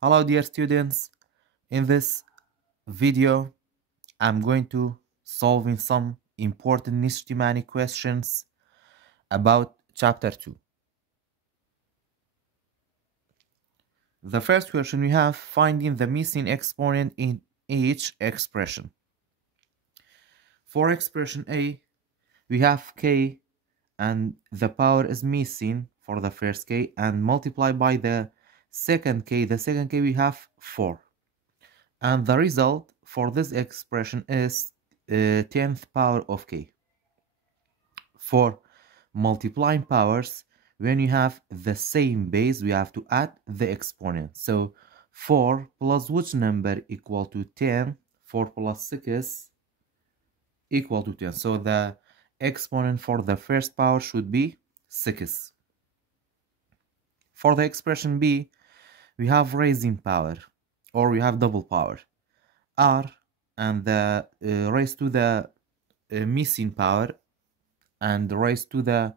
Hello dear students, in this video I'm going to solving some important Nishtimani questions about chapter 2. The first question we have finding the missing exponent in each expression. For expression A, we have k and the power is missing for the first k and multiply by the second k. The second k we have 4. And the result for this expression is 10th power of k. For multiplying powers, when you have the same base, we have to add the exponent. So 4 plus which number equal to 10? 4 plus 6 equal to 10. So the exponent for the first power should be 6. For the expression B, we have raising power, or we have double power. R and the raised to the missing power and raised to the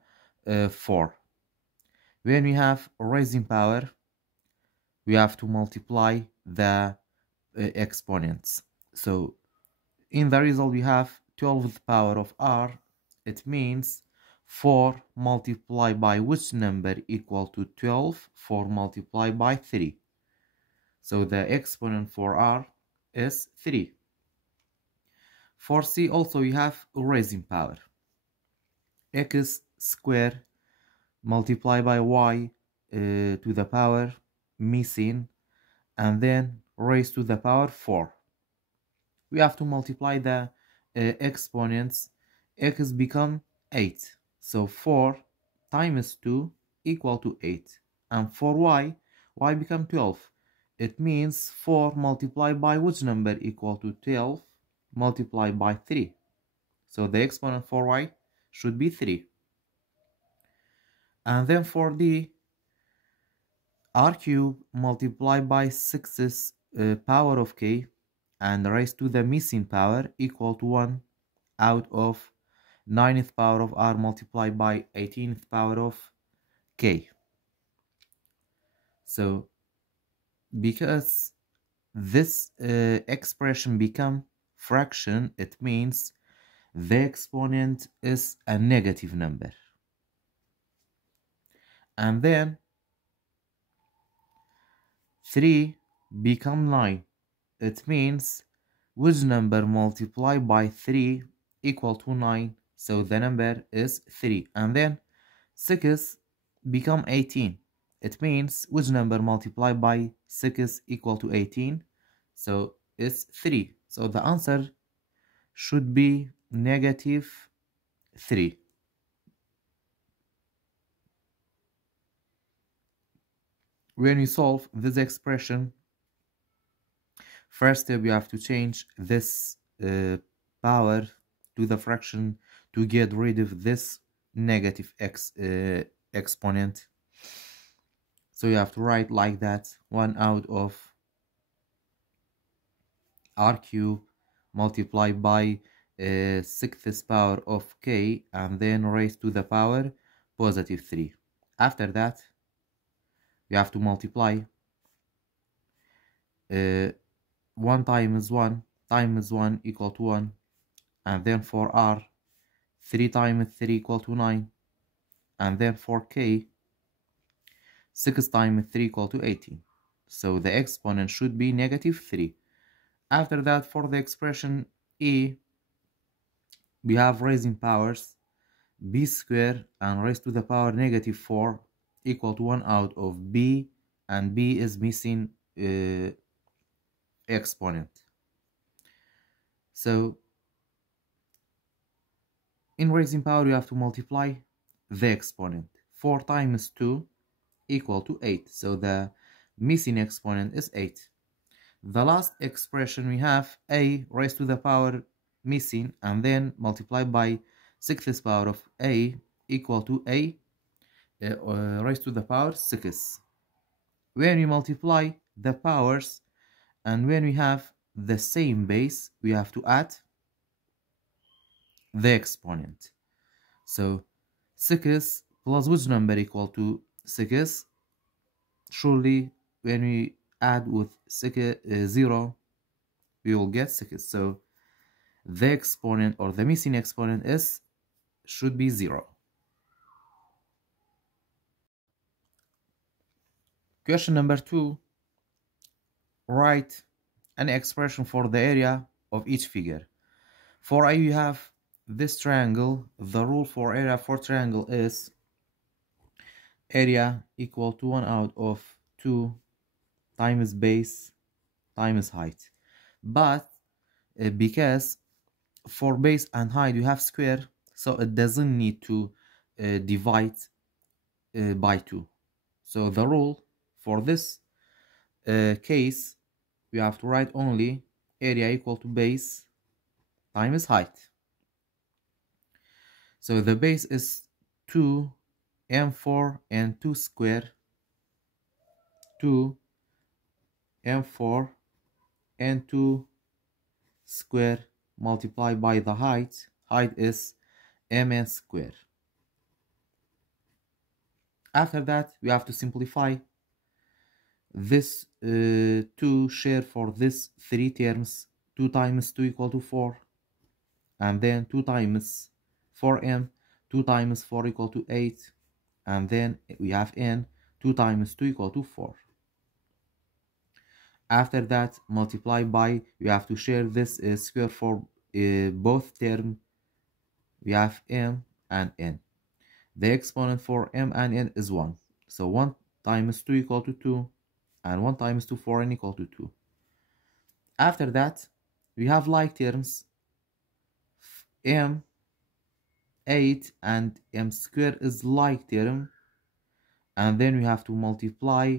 4. When we have raising power, we have to multiply the exponents. So in the result we have 12th power of r. It means 4 multiplied by which number equal to 12? 4 multiplied by 3. So the exponent for r is 3. For C also we have raising power. X squared multiplied by y to the power missing and then raised to the power 4. We have to multiply the exponents. X become 8. So 4 times 2 equal to 8. And for y become 12. It means 4 multiplied by which number equal to 12 multiplied by 3. So the exponent for y should be 3. And then for D, r cube multiplied by 6's power of k and raised to the missing power equal to 1 out of 9th power of r multiplied by 18th power of k. So because this expression become fraction, it means the exponent is a negative number. And then 3 become 9. It means which number multiplied by 3 equal to 9? So the number is 3. And then 6 become 18. It means which number multiplied by 6 equal to 18? So it's 3. So the answer should be negative 3. When we solve this expression, first step we have to change this power to the fraction to get rid of this negative exponent. So you have to write like that: 1 out of r cube multiplied by 6th power of k and then raised to the power positive 3. After that, we have to multiply 1 times 1 times 1 equal to 1, and then for r 3 times 3 equal to 9, and then for k 6 times 3 equal to 18. So the exponent should be negative 3. After that, for the expression E, we have raising powers b squared and raised to the power negative 4 equal to 1 out of b, and b is missing exponent. So in raising power you have to multiply the exponent. 4 times 2 equal to 8. So the missing exponent is 8. The last expression we have a raised to the power missing and then multiplied by 6th power of a equal to a raised to the power 6. When we multiply the powers and when we have the same base, we have to add the exponent. So 6 plus which number equal to 6? Surely when we add with 0, we will get 6. So the exponent or the missing exponent should be 0. Question number 2. Write an expression for the area of each figure. For A, you have this triangle. The rule for area for triangle is area equal to 1 out of 2 times base times height. But because for base and height you have square, so it doesn't need to divide by 2. So the rule for this case, we have to write only area equal to base times height. So the base is 2 m4 and 2 square, 2 m4 and 2 square multiplied by the height. Height is mn square. After that, we have to simplify this 2 share for this 3 terms. 2 times 2 equal to 4, and then 2 times 4m, 2 times 4 equal to 8, and then we have n, 2 times 2 equal to 4. After that, multiply by, we have to share this square for both terms. We have m and n. The exponent for m and n is 1. So 1 times 2 equal to 2, and 1 times 2 for n equal to 2. After that, we have like terms. M 8 and m square is like term, and then we have to multiply.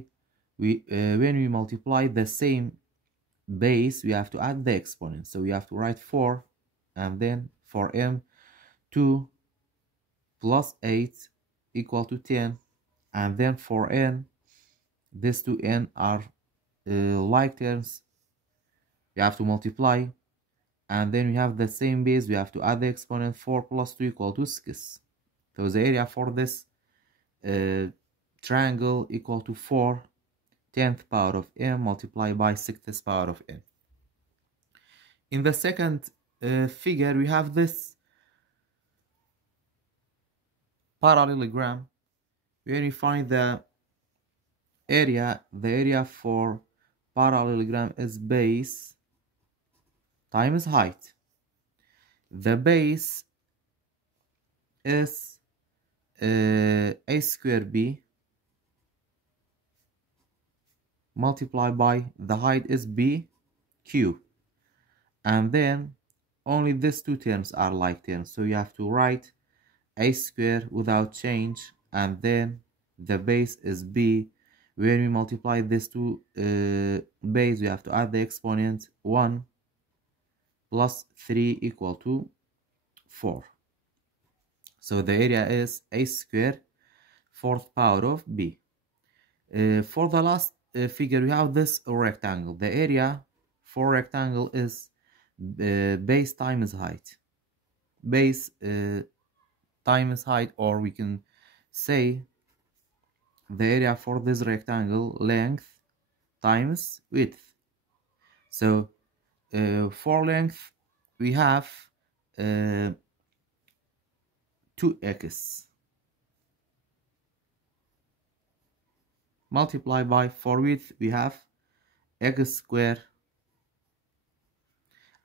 When we multiply the same base, we have to add the exponent. So we have to write 4, and then for m 2 plus 8 equal to 10, and then for n, these two n are like terms. We have to multiply, and then we have the same base. We have to add the exponent. 4 plus 2 equal to 6. So the area for this triangle equal to 4 10th power of m multiplied by 6th power of n. In the second figure, we have this parallelogram where we find the area for parallelogram is base times height. The base is a square b multiplied by the height is b cube, and then only these two terms are like terms, so you have to write a square without change, and then the base is b. When we multiply these two base, we have to add the exponent. 1 plus 3 equal to 4. So the area is a square 4th power of b. For the last figure, we have this rectangle. The area for rectangle is base times height. Base times height, or we can say the area for this rectangle length times width. So for length, we have 2x multiplied by, for width we have x square,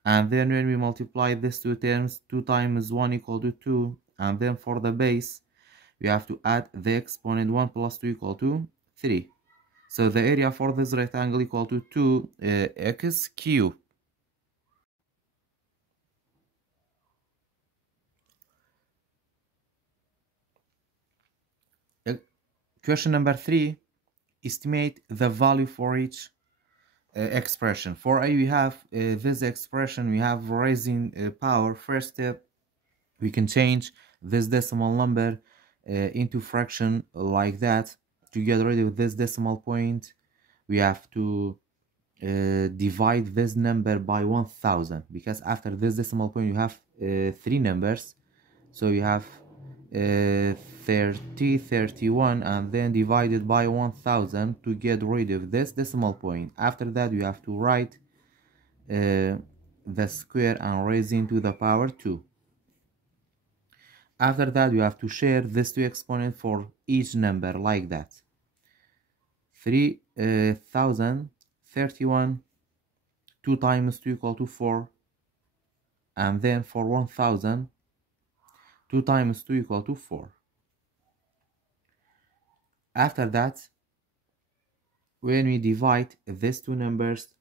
and then when we multiply these two terms, 2 times 1 equal to 2, and then for the base we have to add the exponent. 1 plus 2 equal to 3. So the area for this rectangle equal to 2x cubed. Question number 3. Estimate the value for each expression. For A, we have this expression. We have raising power. First step, we can change this decimal number into fraction like that. To get rid of this decimal point, we have to divide this number by 1000, because after this decimal point you have 3 numbers, so you have 30, 31, and then divided by 1000 to get rid of this decimal point. After that, you have to write the square and raising to the power 2. After that, you have to share these two exponents for each number like that. 3031, 2 times 2 equal to 4, and then for 1000, 2 times 2 equal to 4. After that, when we divide these two numbers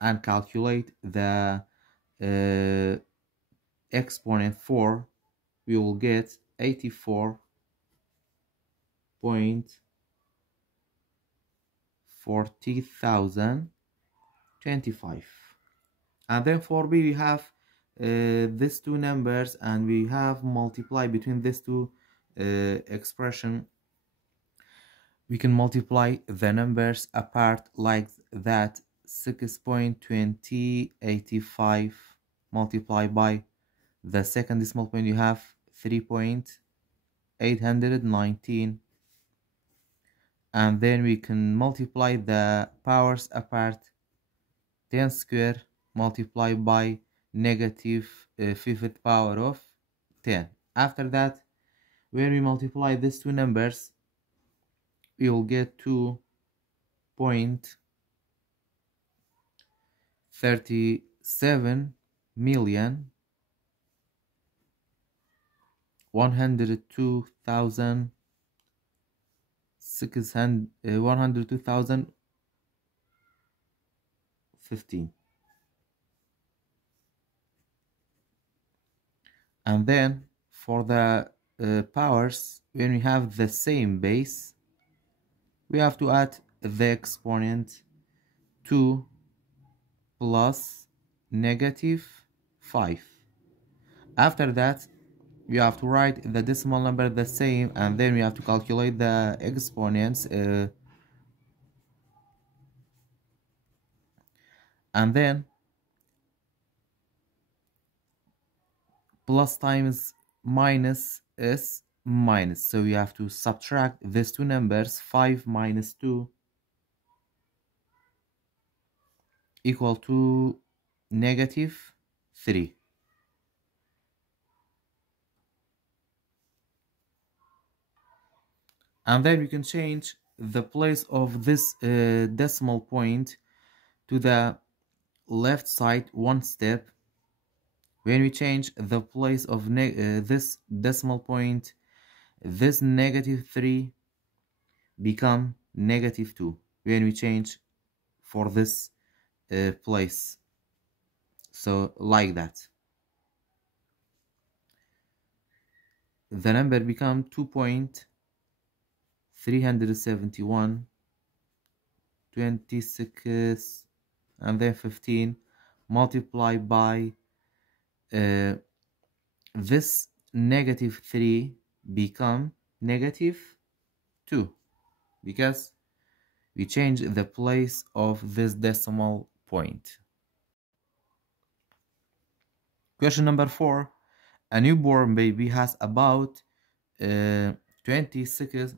and calculate the exponent 4, we will get 84.40,025. And then for B, we have these two numbers, and we have multiply between these two expression. We can multiply the numbers apart like that. 6.2085 multiplied by the second decimal point, you have 3.819, and then we can multiply the powers apart. 10 square multiplied by negative fifth power of 10. After that, when we multiply these two numbers, we will get 2.102,115. And then for the powers, when we have the same base, we have to add the exponent 2 plus negative 5. After that, we have to write the decimal number the same, and then we have to calculate the exponents, and then plus times minus is minus, so we have to subtract these two numbers. 5 minus 2 equal to negative 3. And then we can change the place of this decimal point to the left side one step. When we change the place of this decimal point, this negative 3 become negative 2 when we change for this place. So like that, the number become 2.371.26 and then 15 multiplied by this negative 3 become negative 2 because we change the place of this decimal point. Question number 4. A newborn baby has about 26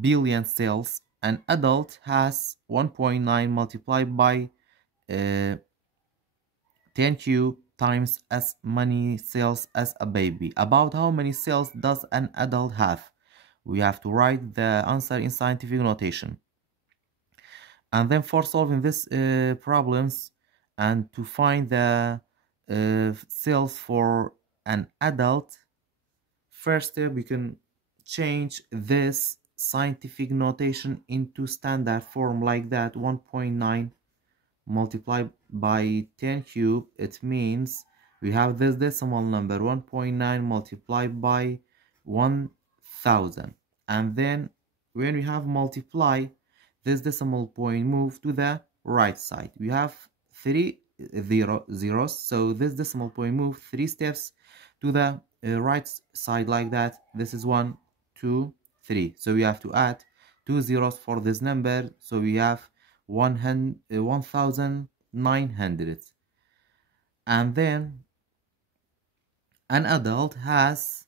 billion cells. An adult has 1.9 multiplied by 10 cube times as many cells as a baby. About how many cells does an adult have? We have to write the answer in scientific notation. And then for solving these problems and to find the cells for an adult, first step, we can change this scientific notation into standard form like that. 1.9 multiplied by 10 cube, it means we have this decimal number 1.9 multiplied by 1000, and then when we have multiply, this decimal point move to the right side. We have 3 zeros, so this decimal point move 3 steps to the right side like that. This is 1, 2, 3, so we have to add 2 zeros for this number, so we have 1900. And then An adult has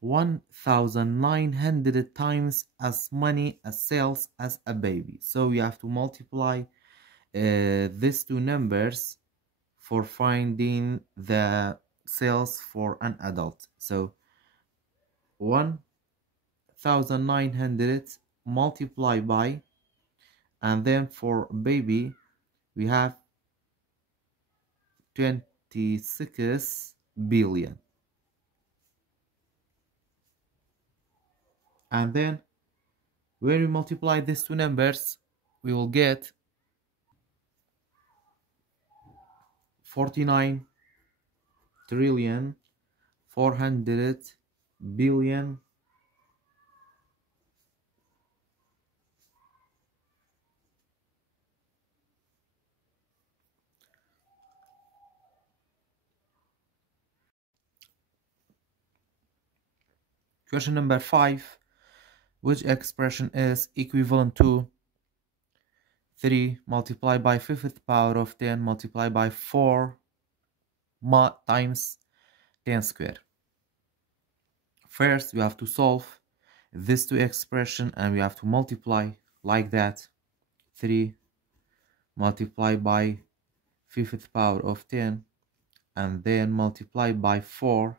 1,900 times as many as cells as a baby. So we have to multiply these two numbers for finding the cells for an adult. So 1,900 multiplied by, and then for baby we have 26 billion. And then when we multiply these two numbers, we will get 49 trillion 400 billion Question number 5. Which expression is equivalent to 3 multiplied by 5th power of 10 multiplied by 4 times 10 squared? First, we have to solve these two expressions and we have to multiply like that. 3 multiplied by 5th power of 10 and then multiplied by 4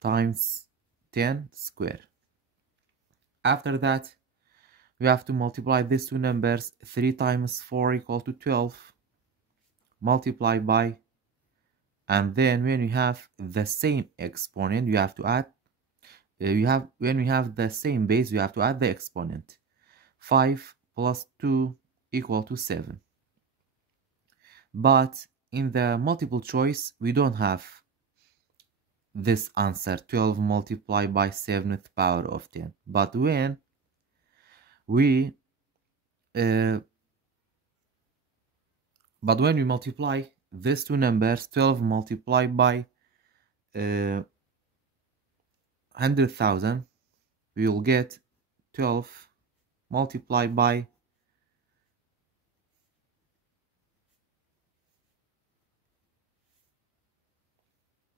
times 10 squared. After that, we have to multiply these two numbers. 3 times 4 equal to 12 multiplied by, and then when we have the same exponent, we have to add when we have the same base, we have to add the exponent. 5 plus 2 equal to 7. But in the multiple choice, we don't have this answer, 12 multiplied by 7th power of 10. But when we multiply these two numbers, 12 multiplied by 100,000, we will get 12 multiplied by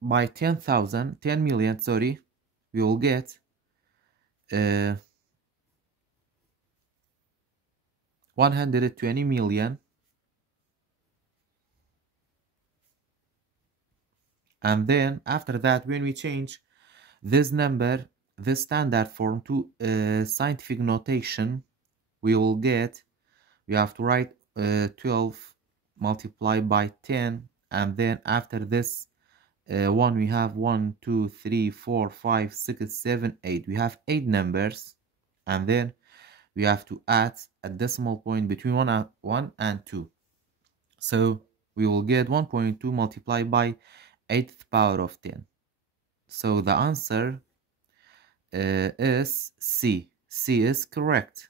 10,000, 10 million, sorry, we will get 120 million. And then after that, when we change this number, this standard form to scientific notation, we will get, we have to write 12 multiplied by 10, and then after this one we have 1 2 3 4 5 6 7 8, we have 8 numbers, and then we have to add a decimal point between 1 and 2, so we will get 1.2 multiplied by 8th power of 10. So the answer is C. C is correct.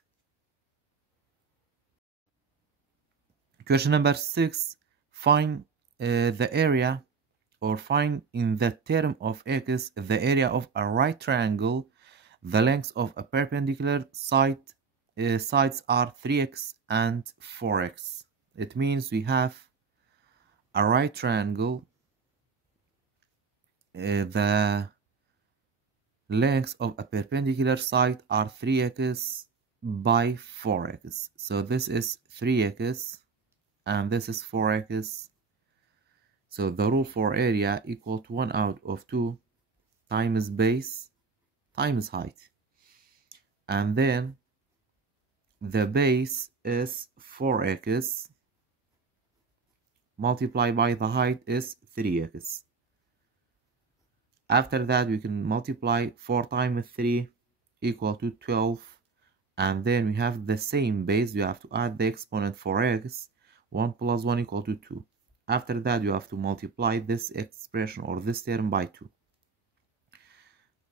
Question number 6. Find the area, or find in the term of x the area of a right triangle. The lengths of a perpendicular sides are 3x and 4x. It means we have a right triangle. The lengths of a perpendicular side are 3x by 4x. So this is 3x and this is 4x. So the rule for area equal to 1 out of 2 times base times height. And then the base is 4x multiplied by the height is 3x. After that, we can multiply 4 times 3 equal to 12. And then we have the same base. We have to add the exponent for x. 1 plus 1 equal to 2. After that, you have to multiply this expression or this term by 2.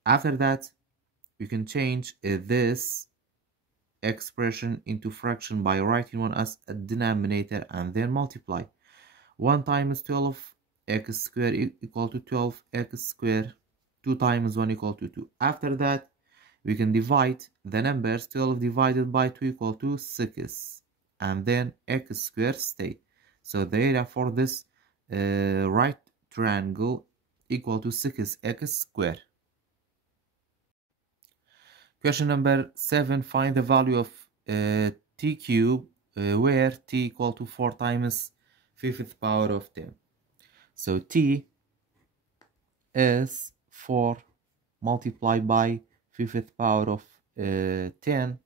After that, we can change this expression into fraction by writing one as a denominator and then multiply. 1 times 12x squared equal to 12x squared. 2 times 1 equal to 2. After that, we can divide the numbers. 12 divided by 2 equal to 6. And then x squared stay. So the area for this right triangle equal to 6x squared. Question number 7, find the value of t cube where t equal to 4 times 5th power of 10. So t is 4 multiplied by 5th power of 10.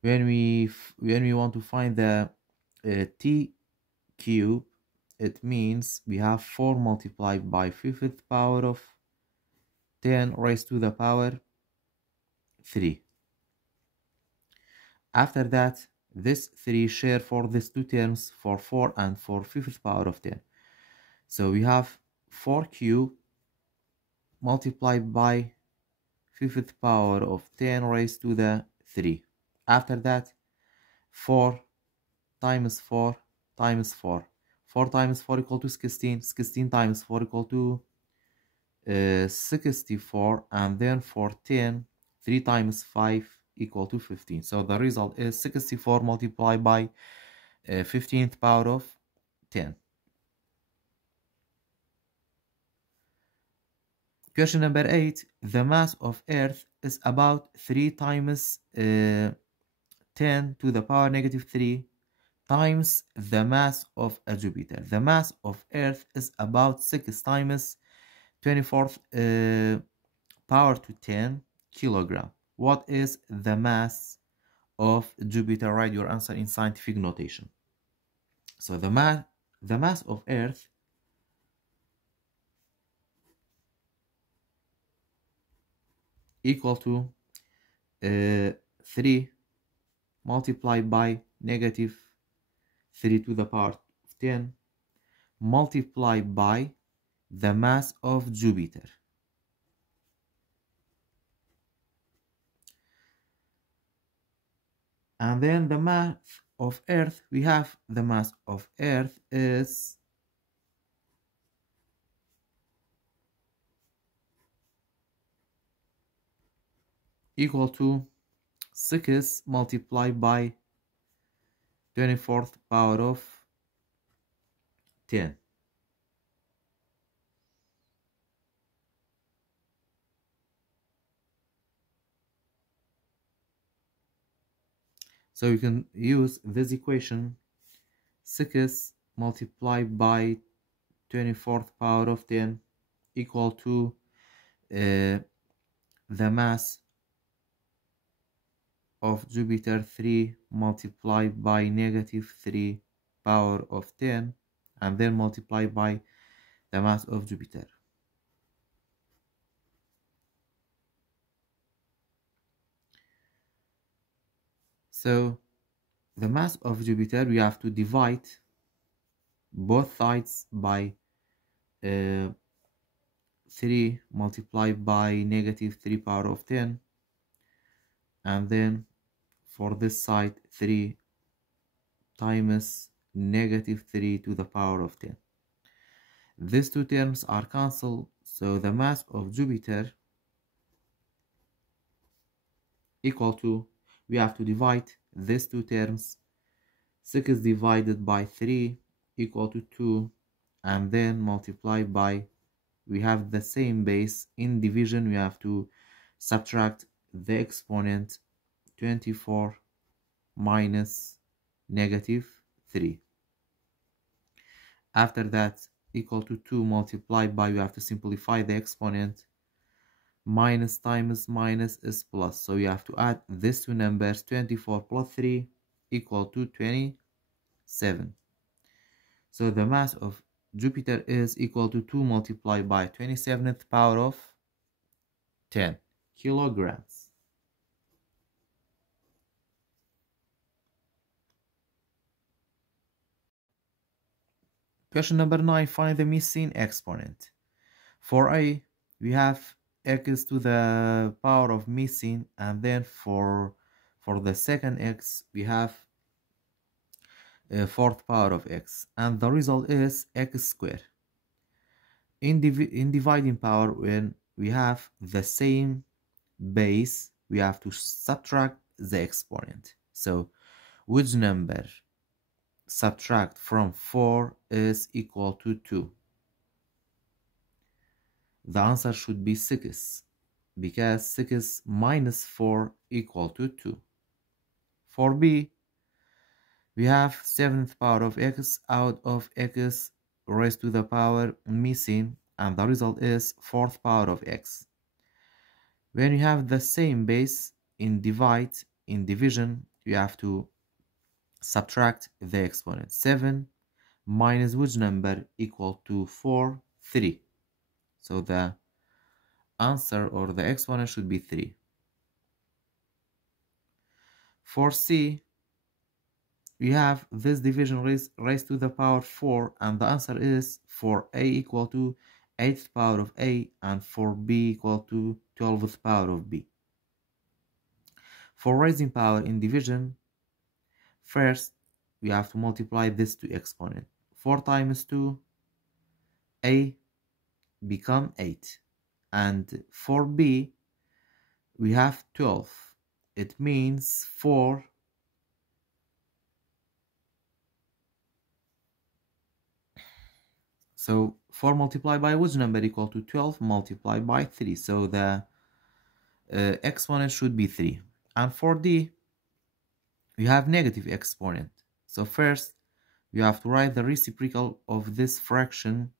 When we want to find the t cube, it means we have 4 multiplied by 5th power of 10 raised to the power 3. After that, this 3 share for these two terms for 4 and for 5th power of 10. So we have 4 cube multiplied by 5th power of 10 raised to the 3. After that, 4 times 4 times 4. 4 times 4 equal to 16. 16 times 4 equal to 64. And then for 10, 3 times 5 equal to 15. So the result is 64 multiplied by 15th power of 10. Question number 8. The mass of Earth is about 3 times 10 to the power negative 3 times the mass of a Jupiter. The mass of Earth is about 6 times 24th power to 10 kilogram. What is the mass of Jupiter? Write your answer in scientific notation. So the mass of Earth equal to 3 multiplied by negative 3 to the power of 10 multiplied by the mass of Jupiter. And then the mass of Earth, we have the mass of Earth is equal to 6 multiplied by 24th power of 10. So you can use this equation. 6 multiplied by 24th power of 10 equal to the mass of Jupiter 3 multiplied by negative 3 power of 10 and then multiplied by the mass of Jupiter. So the mass of Jupiter, we have to divide both sides by 3 multiplied by negative 3 power of 10, and then for this side 3 times negative 3 to the power of 10. These two terms are cancelled, so the mass of Jupiter equal to, we have to divide these two terms. 6 divided by 3 equal to 2, and then multiplied by, we have the same base. In division we have to subtract the exponent 24 minus negative 3. After that, equal to 2 multiplied by, we have to simplify the exponent. Minus times minus is plus, so you have to add these two numbers. 24 plus 3 equal to 27. So the mass of Jupiter is equal to 2 multiplied by 27th power of 10 kilograms. Question number 9, find the missing exponent. For A, we have x to the power of missing, and then for the second x we have fourth power of x, and the result is x squared. In dividing power, when we have the same base, we have to subtract the exponent. So which number subtract from 4 is equal to 2? the answer should be 6, because 6 minus 4 equal to 2. For B, we have 7th power of x out of x raised to the power missing, and the result is 4th power of x. When you have the same base in division, you have to subtract the exponent. 7 minus which number equal to 4? 3. So the answer or the exponent should be 3. For C, we have this division raised to the power 4, and the answer is for A equal to 8th power of A, and for B equal to 12th power of B. For raising power in division, first we have to multiply this to exponent. 4 times 2, A become 8, and for B we have 12. It means 4 so 4 multiplied by which number equal to 12 multiplied by 3, so the exponent should be 3. And for D, we have negative exponent, so first you have to write the reciprocal of this fraction,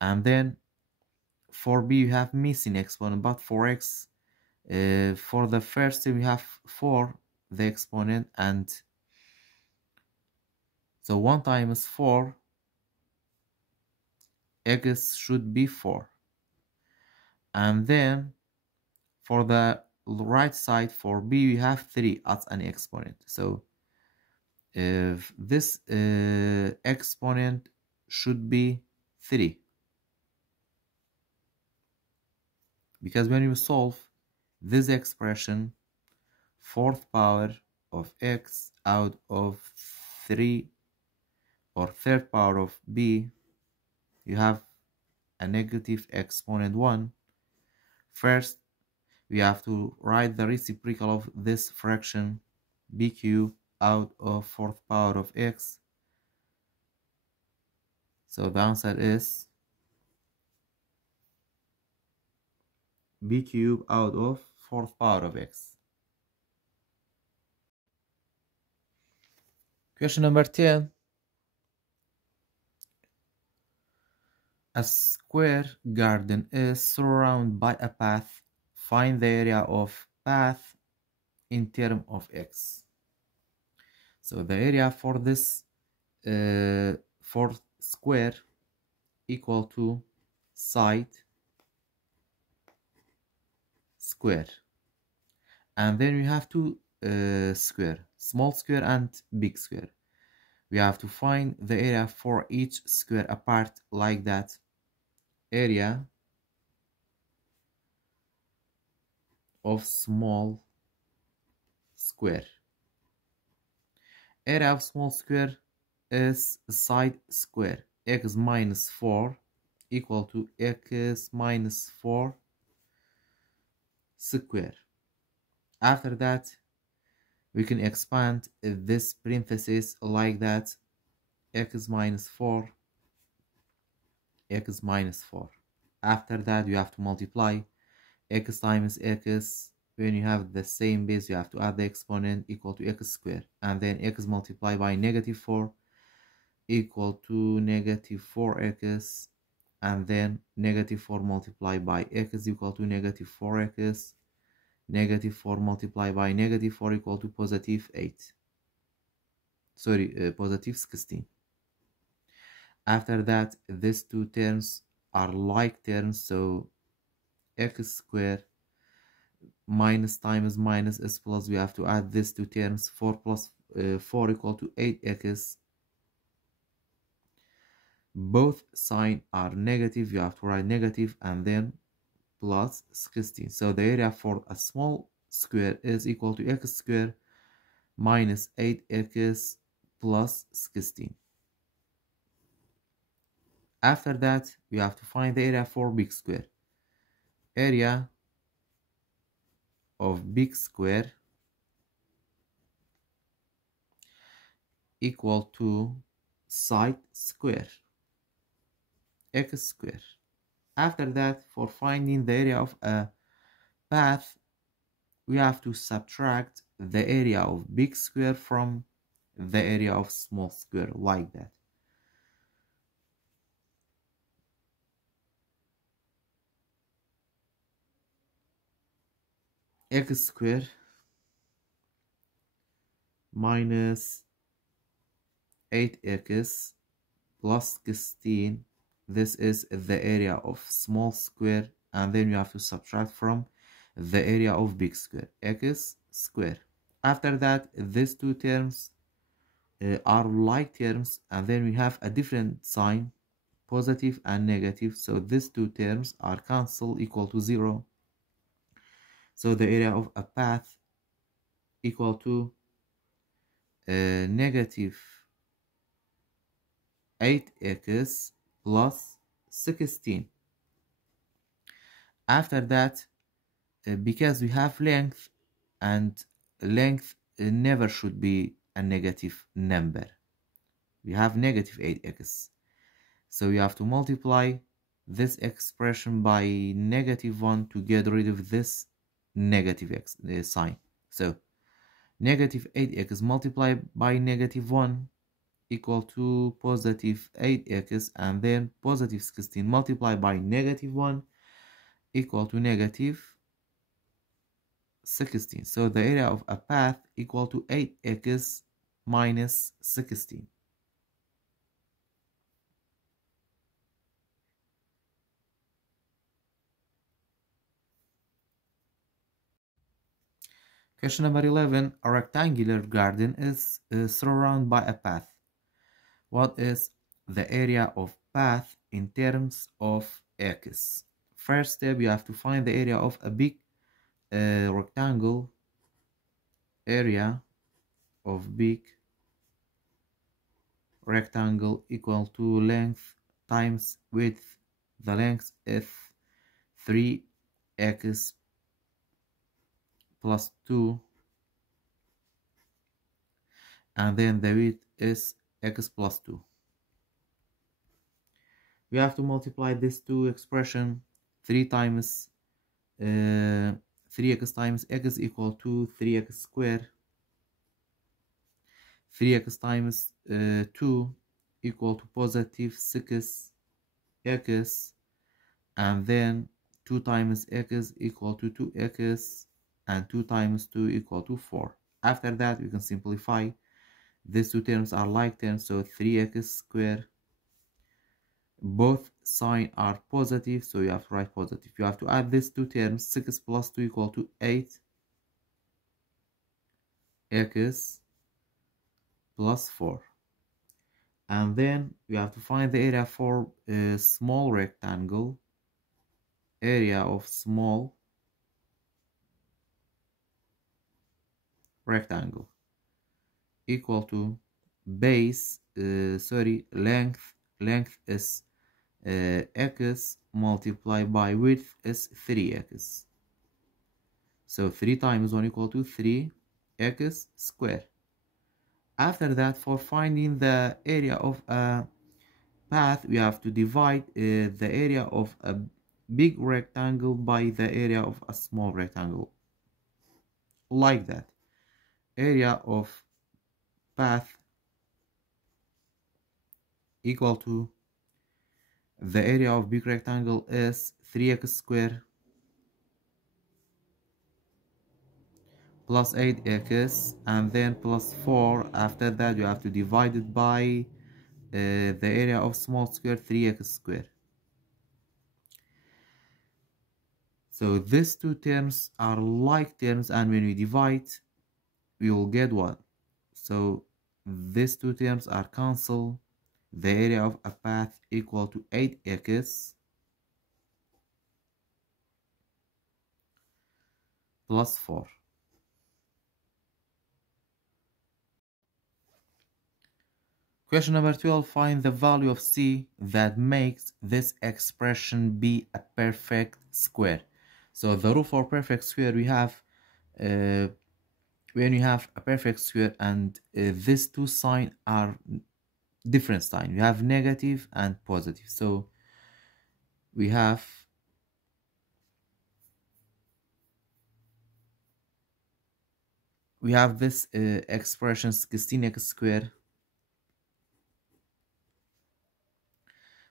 and then for B you have missing exponent, but for X, for the first we have 4 the exponent, and so 1 times 4, X should be 4. And then for the right side, for B we have 3 as an exponent, so if this exponent should be 3, because when you solve this expression, 4th power of x out of 3 or 3rd power of b, you have a negative exponent 1. First, we have to write the reciprocal of this fraction, b cubed out of 4th power of x. So the answer is b cubed out of 4th power of x. Question number 10. A square garden is surrounded by a path. Find the area of path in terms of x. So the area for this for square equal to side square, and then we have two square, small square and big square. We have to find the area for each square apart like that. Area of small square. Area of small square is side square. X minus 4 equal to x minus 4 square. After that, we can expand this parenthesis like that. X minus 4, x minus 4. After that, you have to multiply x times x. When you have the same base, you have to add the exponent equal to x squared, and then x multiplied by negative 4 equal to negative 4x, and then negative 4 multiplied by x equal to negative 4x. Negative 4 multiplied by negative 4 equal to positive 8. Positive 16. After that, these two terms are like terms, so x squared minus times minus is plus. We have to add these two terms. 4 plus 4 equal to 8x. Both signs are negative. You have to write negative and then plus 16. So the area for a small square is equal to x squared minus 8x plus 16. After that, we have to find the area for big square. Area of big square equal to side square, x square. After that, for finding the area of a path, we have to subtract the area of big square from the area of small square, like that. X square minus 8x plus 16. This is the area of small square, and then you have to subtract from the area of big square, x square. After that, these two terms are like terms, and then we have a different sign, positive and negative, so these two terms are cancelled, equal to 0. So the area of a path equal to negative 8x plus 16. After that, because we have length, and length never should be a negative number, we have negative 8x, so you have to multiply this expression by negative 1 to get rid of this negative x sign. So negative 8x multiplied by negative 1 equal to positive 8x, and then positive 16 multiplied by negative 1 equal to negative 16. So the area of a path equal to 8x minus 16. Question number 11. A rectangular garden is surrounded by a path. What is the area of path in terms of x? First step, you have to find the area of a big rectangle. Area of big rectangle equal to length times width. The length is 3x plus 2, and then the width is x plus 2. We have to multiply these two expression. 3 times 3x times x equal to 3x squared. 3x times 2 equal to positive 6x, and then 2 times x equal to 2x, and 2 times 2 equal to 4. After that, we can simplify. These two terms are like terms, so 3x squared. Both signs are positive, so you have to write positive. You have to add these two terms. 6 plus 2 equal to 8x plus 4. And then we have to find the area for a small rectangle. Area of small rectangle equal to base, length is x multiplied by width is 3x. So 3 times 1 equal to 3x squared. After that, for finding the area of a path, we have to divide the area of a big rectangle by the area of a small rectangle, like that. Area of path equal to the area of big rectangle is 3x squared plus 8x, and then plus 4. After that, you have to divide it by the area of small square, 3x squared. So these two terms are like terms, and when we divide, we will get 1. So these two terms are cancelled. The area of a path equal to 8x plus 4. Question number 12. Find the value of c that makes this expression be a perfect square. So the rule for perfect square, we have when you have a perfect square and these two signs are different signs, you have negative and positive. So we have this expression 16x squared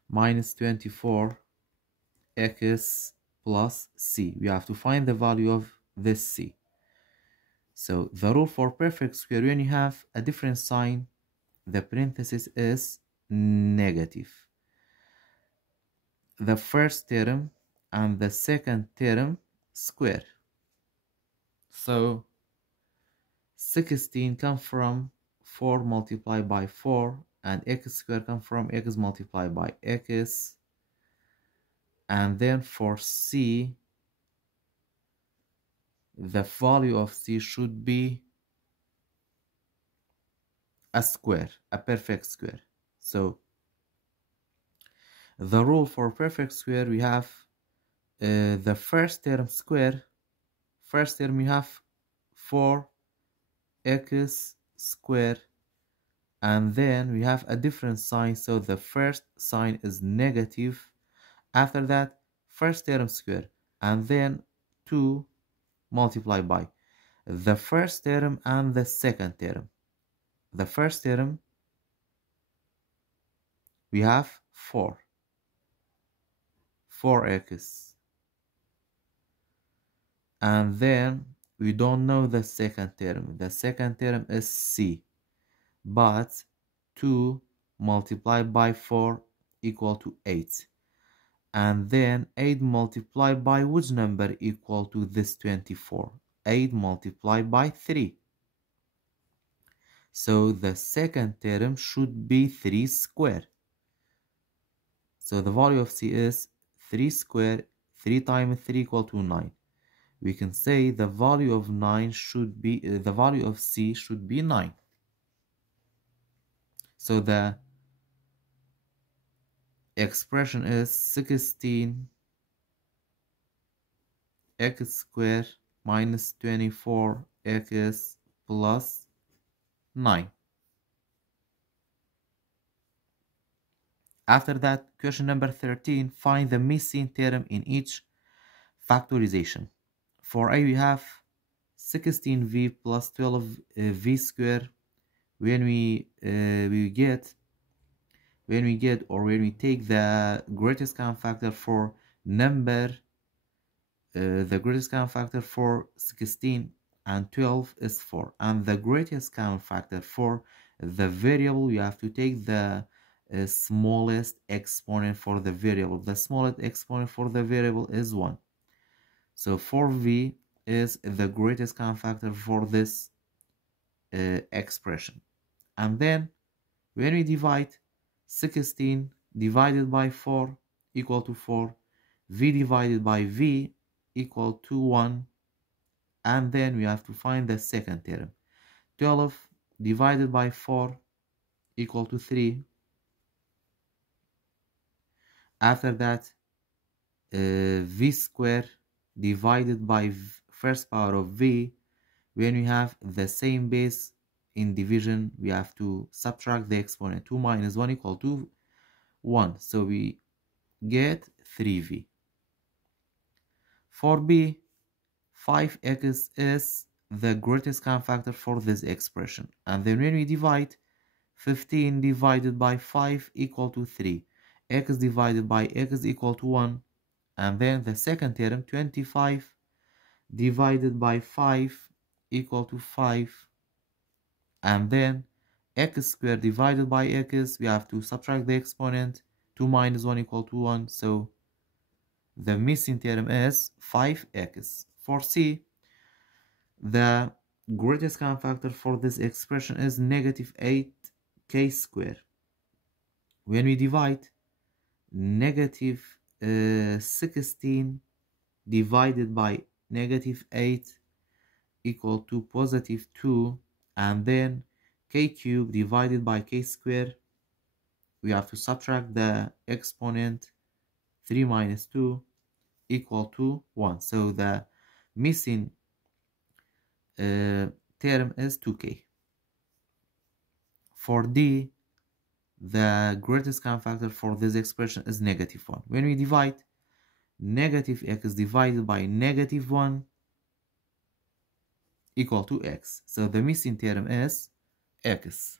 minus 24x plus c. We have to find the value of this c. So the rule for perfect square, when you have a different sign, the parenthesis is negative. The first term and the second term square. So 16 come from 4 multiplied by 4, and x squared come from x multiplied by x. And then for c, the value of c should be a square, a perfect square. So the rule for perfect square, we have the first term square. First term, we have 4x squared, and then we have a different sign, so the first sign is negative. After that, first term square, and then 2 multiplied by the first term and the second term. The first term, we have 4x, and then we don't know the second term. The second term is c, but 2 multiplied by 4 equal to 8. And then 8 multiplied by which number equal to this 24? 8 multiplied by 3. So the second term should be 3 squared. So the value of c is 3 squared. 3 times 3 equal to 9. We can say the value of 9 should be, the value of c should be 9. So the expression is 16 x squared minus 24x plus 9. After that, question number 13, find the missing term in each factorization. For a, we have 16v plus 12v squared. When we take the greatest common factor for number, the greatest common factor for 16 and 12 is 4, and the greatest common factor for the variable, we have to take the smallest exponent for the variable. The smallest exponent for the variable is 1. So 4v is the greatest common factor for this expression. And then when we divide, 16 divided by 4 equal to 4, v divided by v equal to 1, and then we have to find the second term. 12 divided by 4 equal to 3. After that, v squared divided by first power of v. When we have the same base in division, we have to subtract the exponent. 2 minus 1 equal to 1. So we get 3v. For b, 5x is the greatest common factor for this expression. And then when we divide, 15 divided by 5 equal to 3. X divided by x equal to 1. And then the second term, 25 divided by 5 equal to 5. And then x squared divided by x, we have to subtract the exponent. 2 minus 1 equal to 1. So the missing term is 5x. For c, the greatest common factor for this expression is negative 8k squared. When we divide, negative 16 divided by negative 8 equal to positive 2, and then k cubed divided by k squared, we have to subtract the exponent. 3 minus 2 equal to 1. So the missing term is 2k. For d, the greatest common factor for this expression is negative 1. When we divide, negative x divided by negative 1 equal to x. So the missing term is x.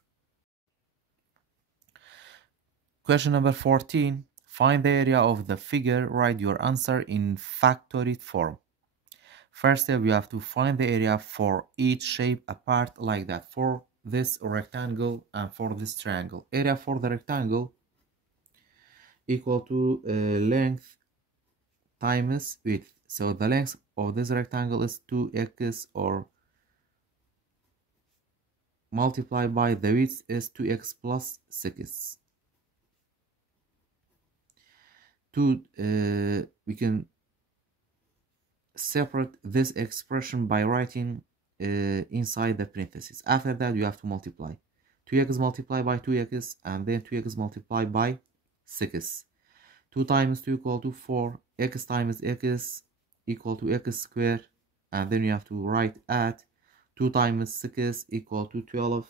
Question number 14. Find the area of the figure. Write your answer in factorial form. First step, you have to find the area for each shape apart like that. For this rectangle and for this triangle. Area for the rectangle equal to length times width. So the length of this rectangle is 2x, or multiplied by the width is 2x plus 6. We can separate this expression by writing inside the parentheses. After that, you have to multiply 2x multiplied by 2x, and then 2x multiplied by 6. 2 times 2 equal to 4. X times x equal to x squared, and then you have to write at 2 times 6 equal to 12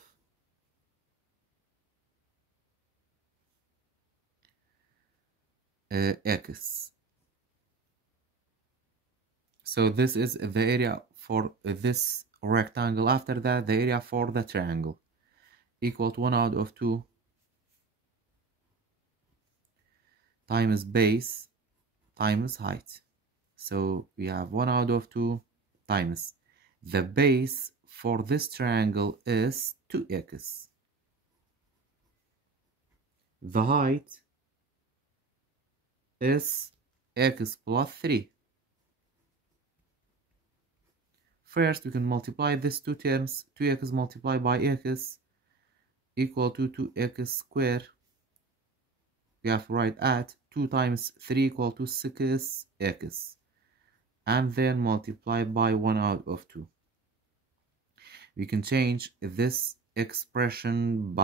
x. So this is the area for this rectangle. After that, the area for the triangle equal to 1 out of 2 times base times height. So we have 1 out of 2 times the base for this triangle is 2x. The height is x plus 3. First, we can multiply these two terms. 2x multiplied by x equal to 2x squared. We have to write at 2 times 3 equal to 6x, and then multiply by 1 out of 2. We can change this expression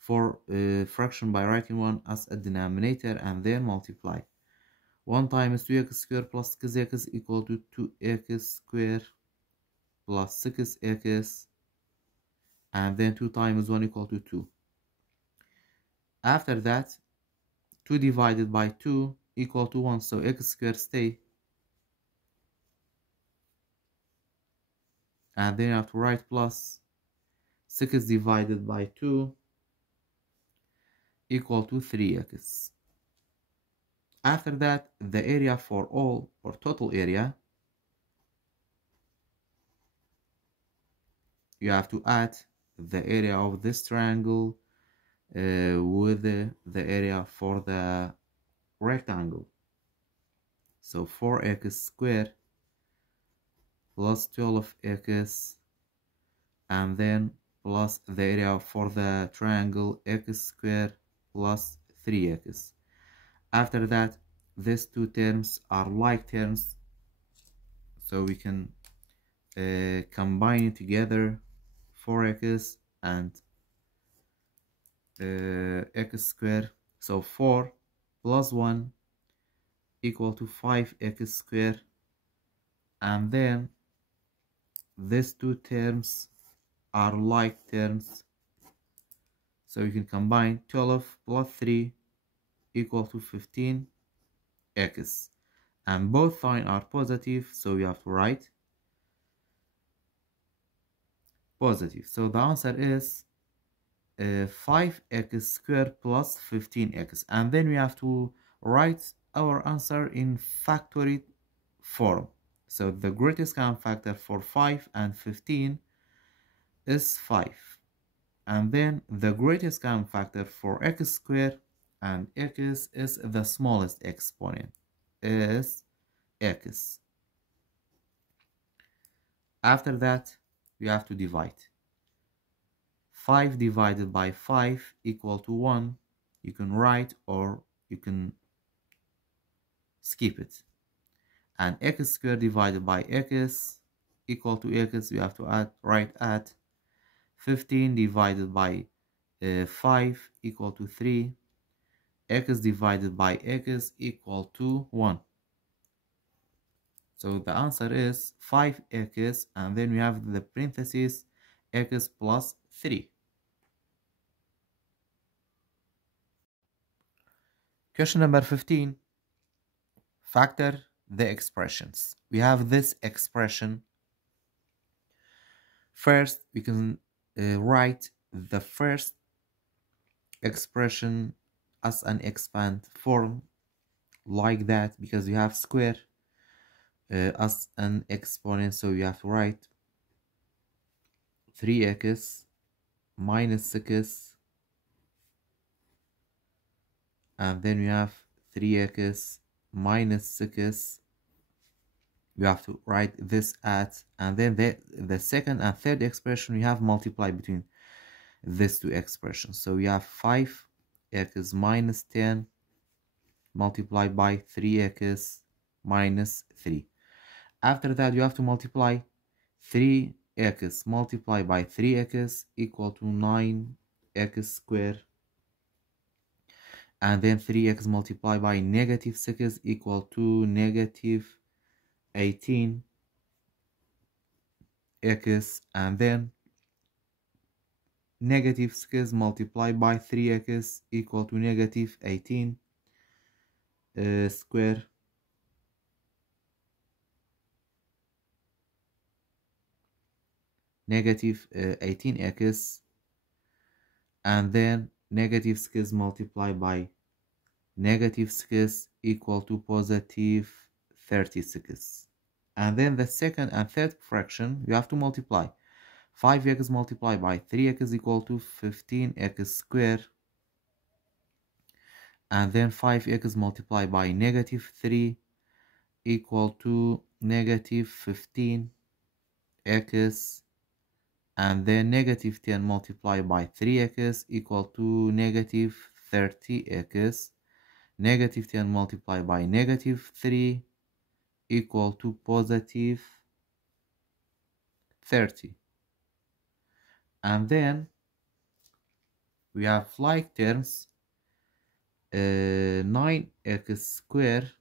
for fraction by writing 1 as a denominator and then multiply. 1 times 2x squared plus 6x equal to 2x squared plus 6x, and then 2 times 1 equal to 2. After that, 2 divided by 2 equal to 1, so x squared stay. And then you have to write plus 6 divided by 2 equal to 3x. After that, the area for all, or total area, you have to add the area of this triangle with the area for the rectangle. So 4x squared plus 12x, and then plus the area for the triangle x squared plus 3x. After that, these two terms are like terms, so we can combine it together. 4x and x squared, so 4 plus 1 equal to 5x squared, and then these two terms are like terms, so you can combine 12 plus 3 equal to 15x, and both signs are positive, so we have to write positive. So the answer is 5x squared plus 15x, and then we have to write our answer in factorial form. So the greatest common factor for 5 and 15 is 5, and then the greatest common factor for x squared and x is the smallest exponent, is x. After that, we have to divide. 5 divided by 5 equal to 1. You can write or you can skip it. And x squared divided by x equal to x, we have to write at 15 divided by 5 equal to 3. X divided by x equal to 1. So the answer is 5x, and then we have the parentheses x plus 3. Question number 15. Factor the expressions. We have this expression. First, we can write the first expression as an expand form like that, because we have square as an exponent, so you have to write 3x minus 6, and then we have 3x minus 6. You have to write this at, and then the second and third expression we have multiply between these two expressions. So we have 5x minus 10 multiplied by 3x minus 3. After that, you have to multiply 3x multiplied by 3x equal to 9x squared. And then 3x multiplied by negative 6 equal to negative 18x. And then negative 6 multiplied by 3x equal to negative 18 square. Negative 18x, and then negative 6 multiplied by negative 6 equal to positive 36. And then the second and third fraction you have to multiply. 5x multiplied by 3x equal to 15x squared, and then 5x multiplied by negative 3 equal to negative 15x, and then negative 10 multiplied by 3x equal to negative 30x. Negative 10 multiplied by negative 3 equal to positive 30. And then we have like terms, 9x squared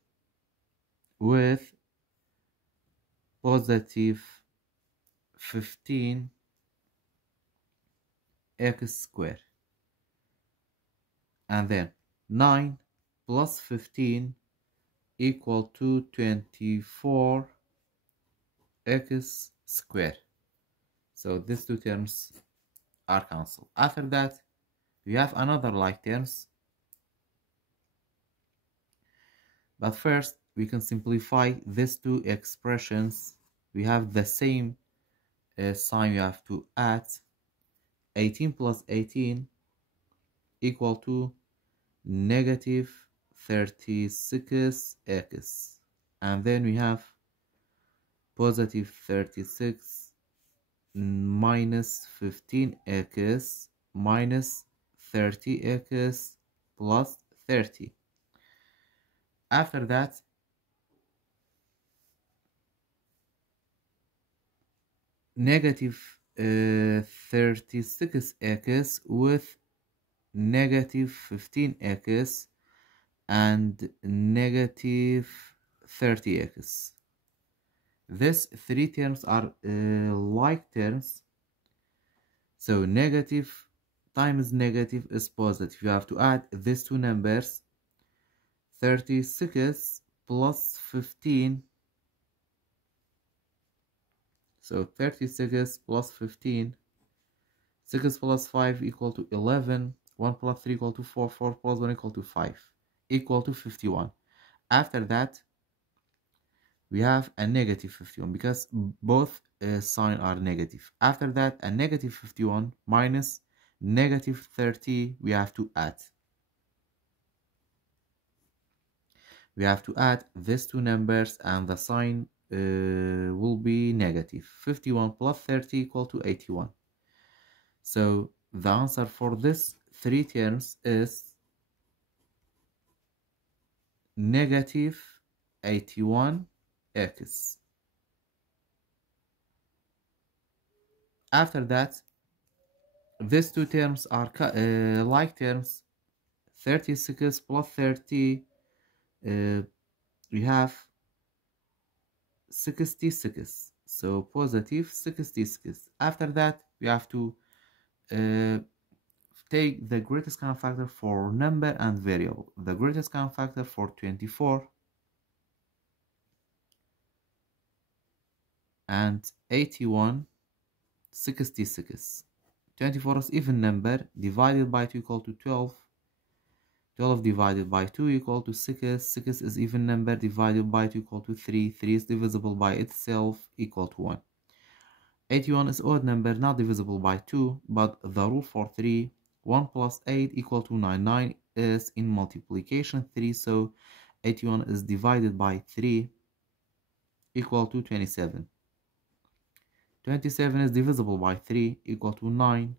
with positive 15x squared, and then 9 plus 15 equal to 24x squared. So these two terms are cancelled. After that, we have another like terms, but first we can simplify these two expressions. We have the same sign. You have to add 18 plus 18 equal to negative 36x, and then we have positive 36 minus 15x minus 30x plus 30. After that, negative 36x with negative 15x and negative 30x. These three terms are like terms, so negative times negative is positive. You have to add these two numbers, 36 plus 15. So 36 plus 15, 6 plus 5 equal to 11, 1 plus 3 equal to 4, 4 plus 1 equal to 5, equal to 51. After that, we have a negative 51 because both signs are negative. After that, a negative 51 minus negative 30 we have to add. We have to add these two numbers and the sign will be negative. 51 plus 30 equal to 81. So the answer for this three terms is negative 81x. After that, these two terms are like terms. 36 plus 30, we have 66, so positive 66. After that, we have to take the greatest common factor for number and variable. The greatest common factor for 24 and 81, 66. 24 is even number, divided by 2 equal to 12. 12 divided by 2 equal to 6. 6 is even number, divided by 2 equal to 3. 3 is divisible by itself, equal to 1. 81 is odd number, not divisible by 2, but the rule for 3, 1 plus 8 equal to 9. 9 is in multiplication 3, so 81 is divided by 3 equal to 27. 27 is divisible by 3 equal to 9.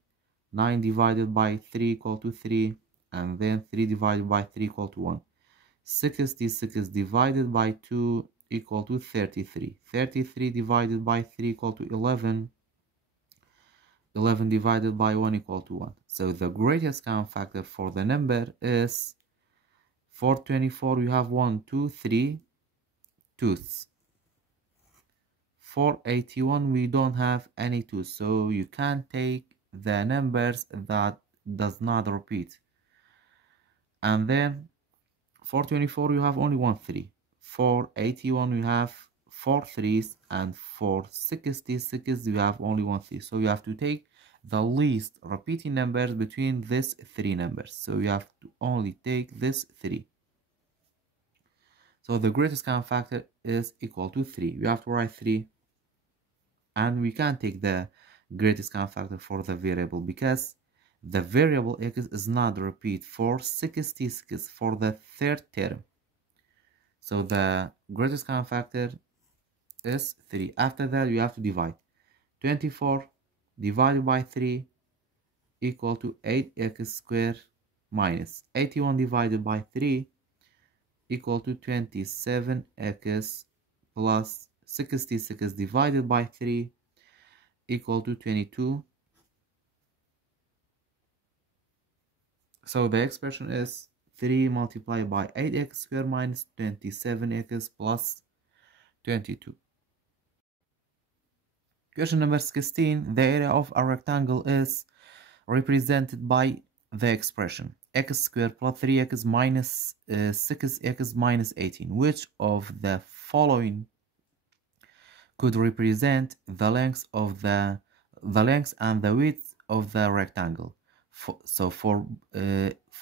9 divided by 3 equal to 3, and then 3 divided by 3 equal to 1. 66 divided by 2 equal to 33. 33 divided by 3 equal to 11. 11 divided by 1 equal to 1. So the greatest common factor for the number is, for 24 we have 1, 2, 3 twos. For 81 we don't have any twos, so you can take the numbers that does not repeat. And then for 24 you have only 1 3. For 81 we have 4 threes, and for 66 you have only 1 3. So you have to take the least repeating numbers between these three numbers. So you have to only take this 3. So the greatest common factor is equal to 3. We have to write 3, and we can take the greatest common factor for the variable because the variable x is not repeat for 66 for the third term. So the greatest common factor is 3. After that, you have to divide. 24 divided by 3 equal to 8x squared minus 81 divided by 3 equal to 27x plus 66 divided by 3 equal to 22. So the expression is 3 multiplied by 8x squared minus 27x plus 22. Question number 16. The area of a rectangle is represented by the expression x squared plus 3x minus 6x minus 18. Which of the following could represent the length and the width of the rectangle? So for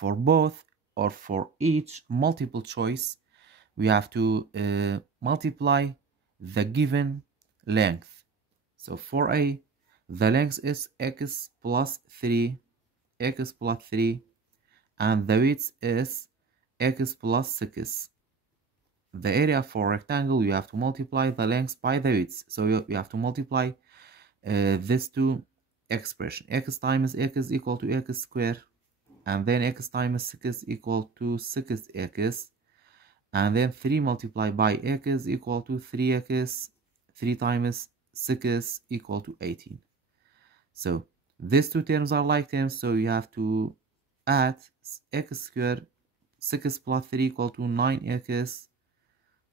both or for each multiple choice, we have to multiply the given length. So for A, the length is x plus 3, and the width is x plus 6. The area for rectangle, you have to multiply the length by the width. So you have to multiply these two expression. X times x equal to x squared, and then x times 6 equal to 6x, and then 3 multiplied by x equal to 3x. 3 times 6 equal to 18. So these two terms are like terms, so you have to add x squared. 6 plus 3 equal to 9x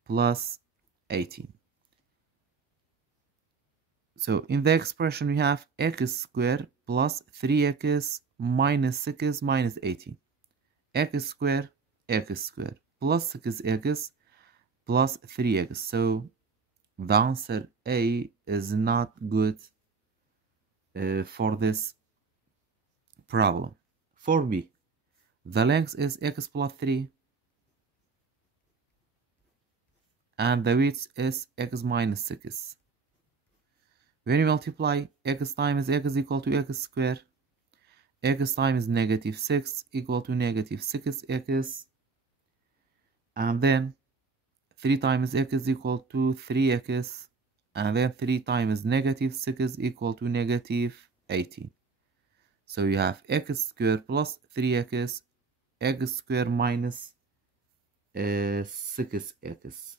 plus 18. So in the expression we have x squared plus 3x minus 6 minus 18. x squared plus 6x plus 3x. So the answer A is not good for this problem. For B, the length is x plus 3 and the width is x minus 6. When you multiply x times x equal to x squared, x times negative 6 equal to negative 6x, and then 3 times x is equal to 3x, and then 3 times negative 6 equal to negative 18. So you have x squared plus 3x, x squared minus 6x.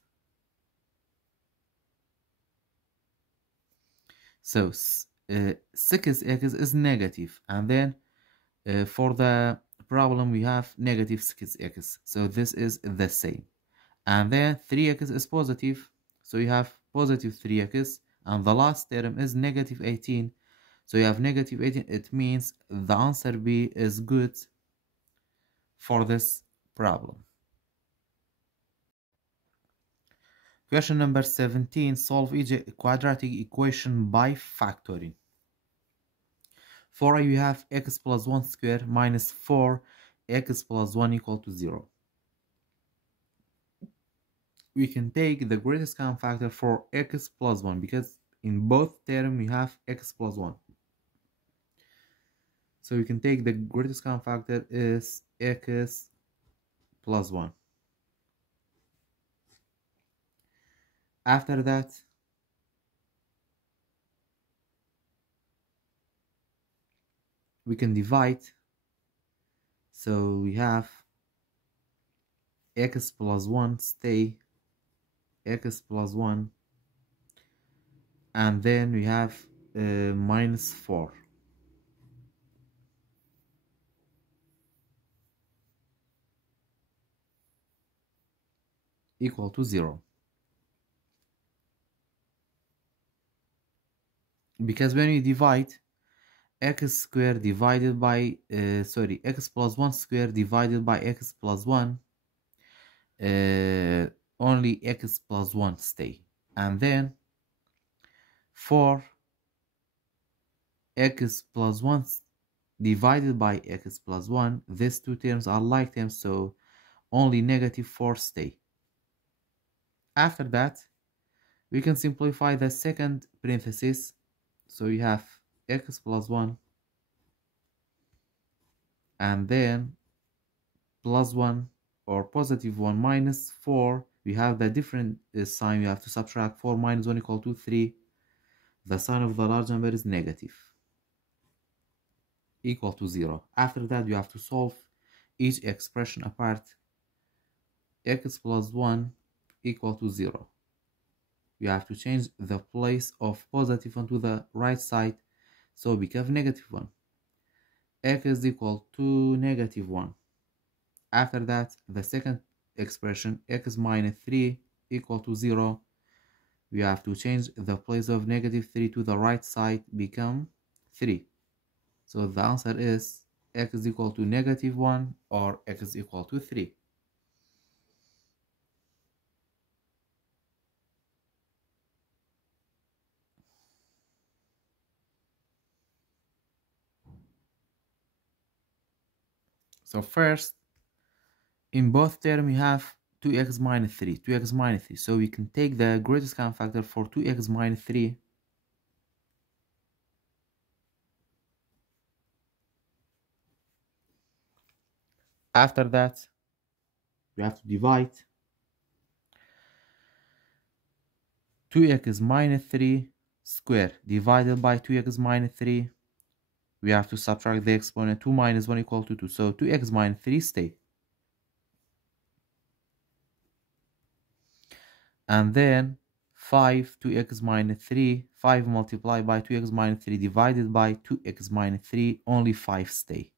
So 6x is negative, and then for the problem we have negative 6x. So this is the same. And then 3x is positive, so you have positive 3x, and the last term is negative 18, so you have negative 18. It means the answer B is good for this problem. Question number 17. Solve each quadratic equation by factoring. For you have x plus 1 square minus 4x plus 1 equal to 0. We can take the greatest common factor for x plus 1 because in both terms we have x plus 1. So we can take the greatest common factor is x plus 1. After that, we can divide. So we have x plus 1 stay x plus 1, and then we have minus 4 equal to 0. Because when we divide, x squared divided by x plus 1 squared divided by x plus 1, only x plus 1 stay, and then 4 x plus 1 divided by x plus 1, these two terms are like terms, so only negative 4 stay. After that, we can simplify the second parenthesis, so we have x plus 1 and then plus 1 or positive 1 minus 4. We have the different sign. We have to subtract 4 minus 1 equal to 3. The sign of the large number is negative, equal to 0. After that, you have to solve each expression apart. X plus 1 equal to 0. You have to change the place of positive 1 to the right side, so become negative 1. X is equal to negative 1. After that, the second expression, x minus 3 equal to 0. We have to change the place of negative 3 to the right side, become 3. So the answer is x is equal to negative 1 or x is equal to 3. So first, in both terms we have 2x minus 3, 2x minus 3. So we can take the greatest common factor for 2x minus 3. After that, we have to divide 2x minus 3 square divided by 2x minus 3. We have to subtract the exponent. 2 minus 1 equal to 2. So 2x minus 3 stay. And then 5, 2x minus 3. 5 multiplied by 2x minus 3 divided by 2x minus 3. Only 5 stay.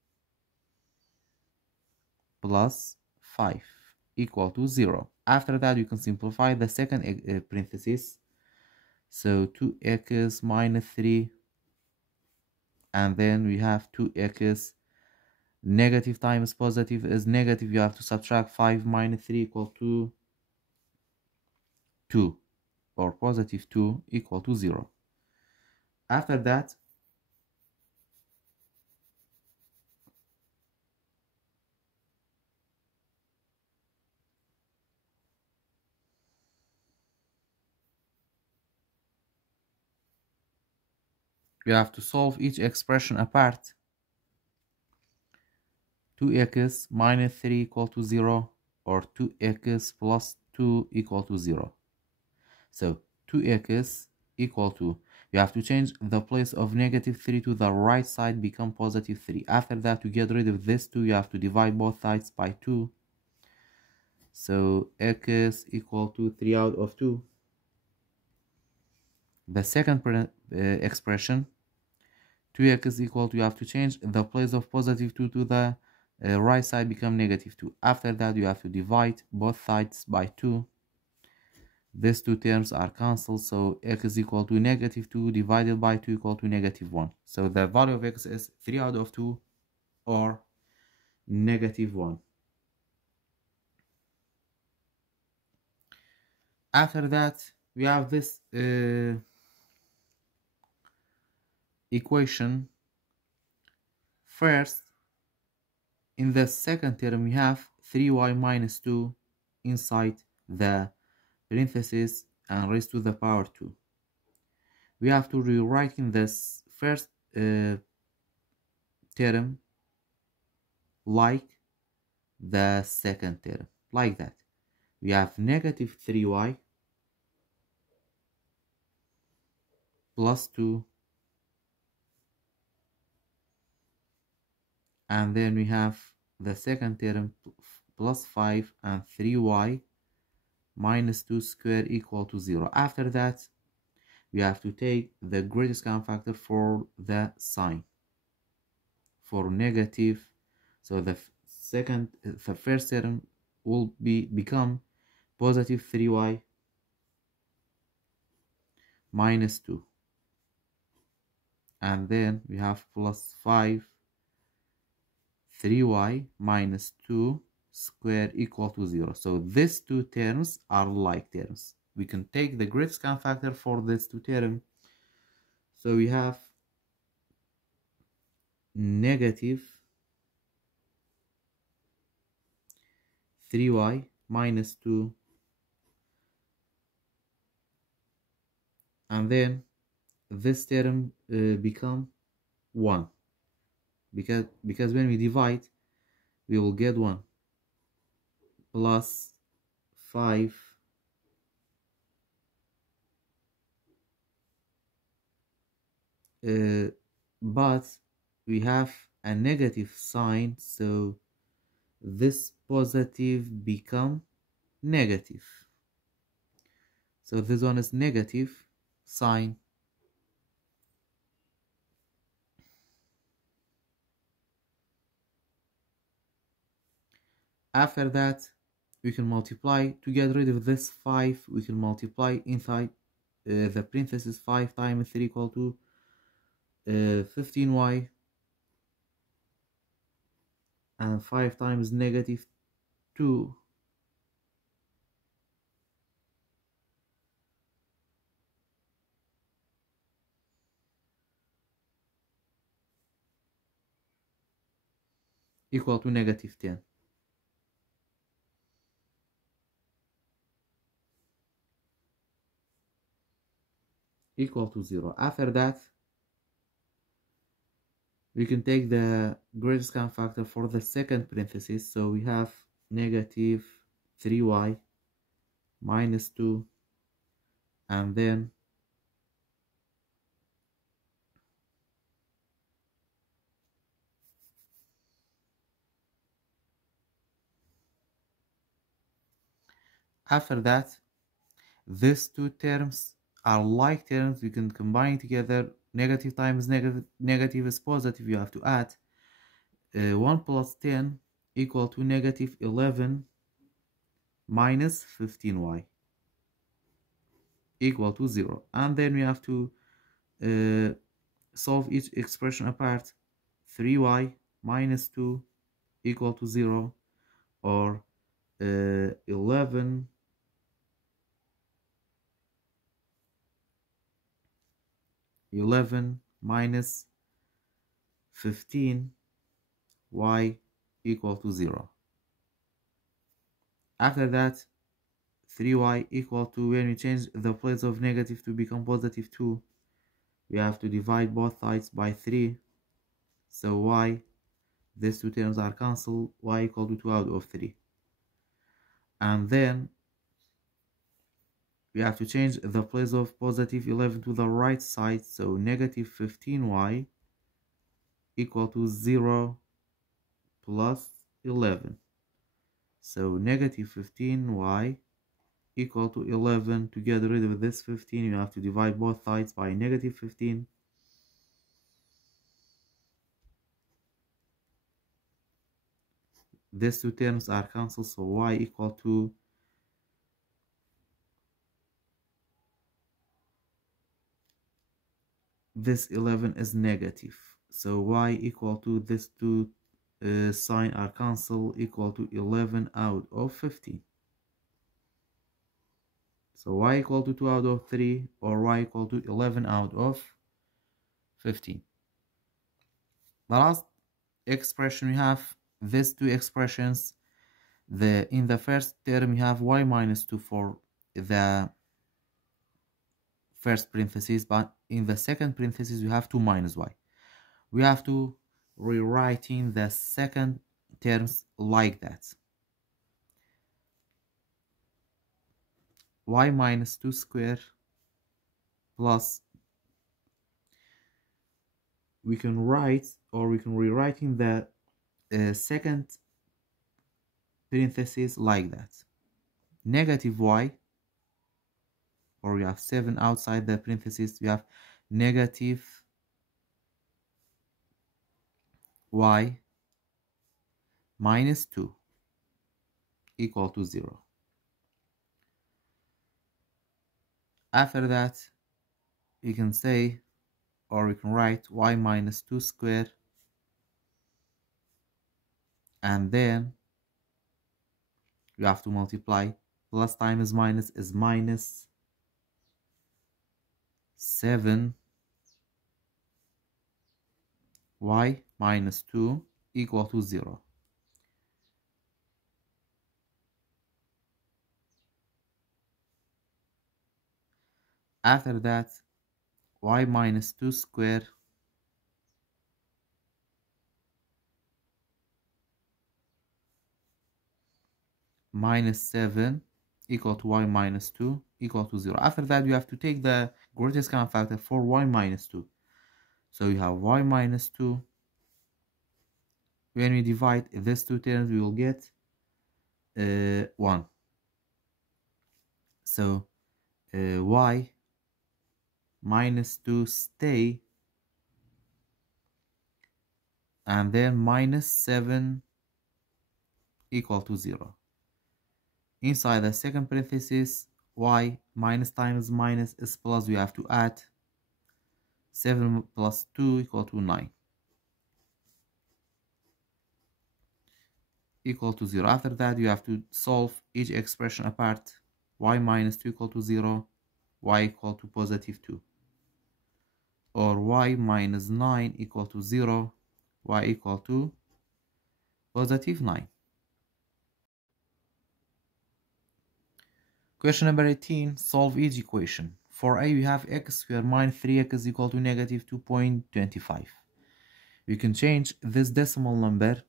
Plus 5 equal to 0. After that, you can simplify the second parenthesis. So 2x minus 3. And then we have 2x. Negative times positive is negative. You have to subtract 5 minus 3 equal to 2, or positive 2 equal to 0. After that, we have to solve each expression apart. 2x minus 3 equal to 0, or 2x plus 2 equal to 0. So 2x equal to, you have to change the place of negative 3 to the right side, become positive 3. After that, to get rid of this 2, you have to divide both sides by 2. So x equal to 3 out of 2. The second expression, 2x is equal to, you have to change the place of positive 2 to the right side, become negative 2. After that, you have to divide both sides by 2. These two terms are cancelled, so x is equal to negative 2 divided by 2 equal to negative 1. So the value of x is 3 out of 2 or negative 1. After that, we have this equation. First, in the second term, we have 3y minus 2 inside the parentheses and raised to the power 2. We have to rewrite in this first term like the second term, like that. We have negative 3y plus 2, and then we have the second term plus 5 and 3y minus 2 squared equal to 0. After that, we have to take the greatest common factor for the sign, for negative. So the first term will become positive 3y minus 2, and then we have plus 5 3y minus 2 squared equal to 0. So these two terms are like terms. We can take the greatest common factor for these two terms. So we have negative 3y minus 2, and then this term become 1, because when we divide we will get 1 plus 5 but we have a negative sign, so this positive become negative. So this one is negative sign. After that, we can multiply to get rid of this 5. We can multiply inside the parentheses 5 times 3 equal to 15y, and 5 times negative 2 equal to negative 10. Equal to 0. After that, we can take the greatest common factor for the second parenthesis. So we have negative 3y minus 2, and then after that, these two terms are like terms. We can combine together. Negative times negative is positive. You have to add 1 plus 10 equal to negative 11 minus 15y equal to 0. And then we have to solve each expression apart. 3y minus 2 equal to 0, or 11 minus 15 y equal to 0. After that, 3y equal to, when we change the place of negative to become positive 2, we have to divide both sides by 3. So y, these two terms are cancelled, y equal to 2 out of 3. And then we have to change the place of positive 11 to the right side, so negative 15y equal to 0 plus 11. So negative 15y equal to 11. To get rid of this 15, you have to divide both sides by negative 15. These two terms are cancelled, so y equal to this 11 is negative. So y equal to this two sign are cancelled, equal to 11 out of 15. So y equal to 2 out of 3 or y equal to 11 out of 15. The last expression we have these two expressions. In the first term we have y minus 2 for the first parenthesis, but in the second parenthesis we have 2 minus y. We have to rewriting the second terms like that. Y minus 2 square plus, we can write or we can rewrite in the second parenthesis like that. Negative y, or we have 7 outside the parenthesis, we have negative y minus 2 equal to 0. After that, we can say, or we can write y minus 2 squared, and then you have to multiply. Plus times minus is minus 7 y minus 2 equal to 0. After that, y minus 2 squared minus 7 equal to y minus 2 equal to 0. After that, you have to take the greatest common factor for y minus 2. So you have y minus 2. When we divide these two terms, we will get 1. So y minus 2 stay, and then minus 7 equal to 0. Inside the second parenthesis, y minus times minus is plus, we have to add 7 plus 2 equal to 9 equal to 0. After that, you have to solve each expression apart. Y minus 2 equal to 0, y equal to positive 2, or y minus 9 equal to 0, y equal to positive 9. Question number 18, solve each equation. For a, we have x squared minus 3x equal to negative 2.25. We can change this decimal number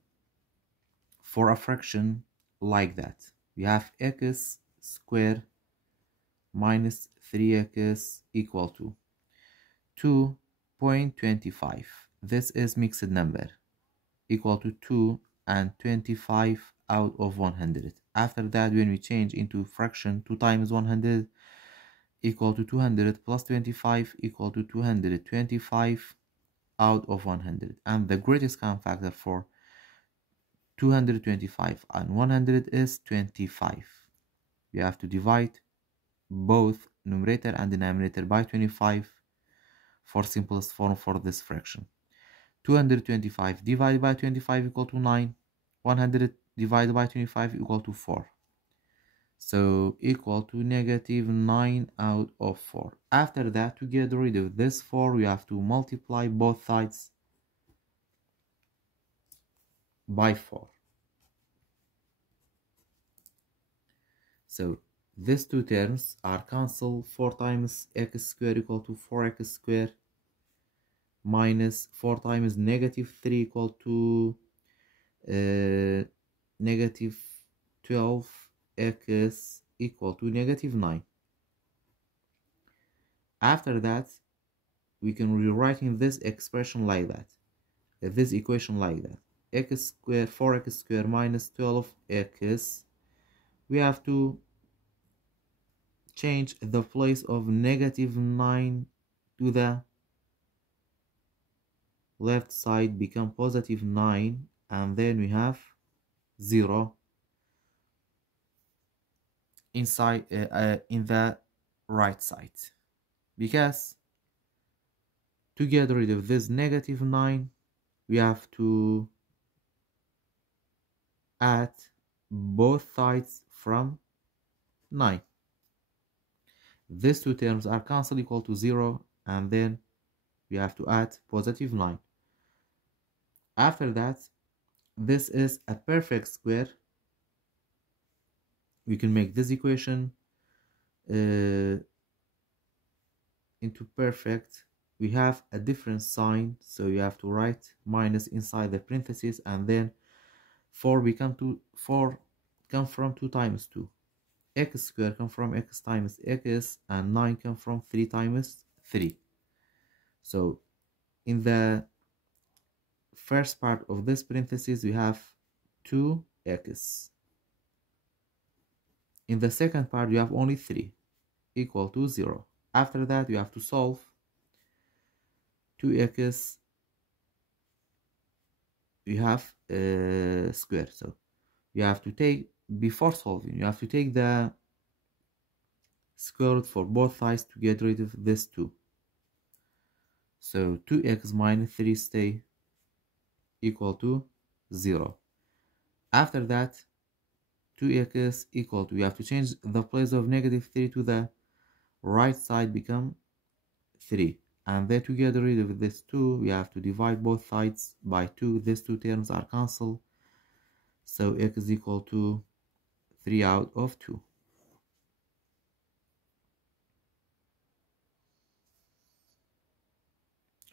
for a fraction like that. We have x squared minus 3x equal to 2.25. This is mixed number equal to 2 and 25 out of 100. After that, when we change into fraction, 2 times 100 equal to 200 plus 25 equal to 225 out of 100. And the greatest common factor for 225 and 100 is 25. You have to divide both numerator and denominator by 25 for simplest form for this fraction. 225 divided by 25 equal to 9. 100 divided by 25 equal to 4. So equal to negative 9 out of 4. After that, to get rid of this 4, we have to multiply both sides by 4. So these two terms are cancelled. 4 times x squared equal to 4x squared minus 4 times negative 3 equal to negative 12x equal to negative 9. After that, we can rewrite in this expression like that, this equation like that. X squared, 4x squared minus 12x, we have to change the place of negative 9 to the left side, become positive 9, and then we have 0 inside in the right side, because to get rid of this negative 9, we have to add both sides from 9. These two terms are cancelled, equal to 0, and then we have to add positive 9. After that, this is a perfect square. We can make this equation into perfect. We have a different sign, so you have to write minus inside the parentheses, and then 4 come from 2 times 2. X squared come from x times x, and 9 come from 3 times 3. So in the first part of this parenthesis, we have 2x. In the second part, you have only 3, equal to 0. After that, you have to solve 2x. You have square. So you have to take, before solving, you have to take the square root for both sides to get rid of this 2. So 2x minus 3 stay equal to 0. After that, 2x equal to, we have to change the place of negative 3 to the right side, become 3. And then to get rid of this 2, we have to divide both sides by 2. These two terms are cancelled. So x is equal to 3 out of 2.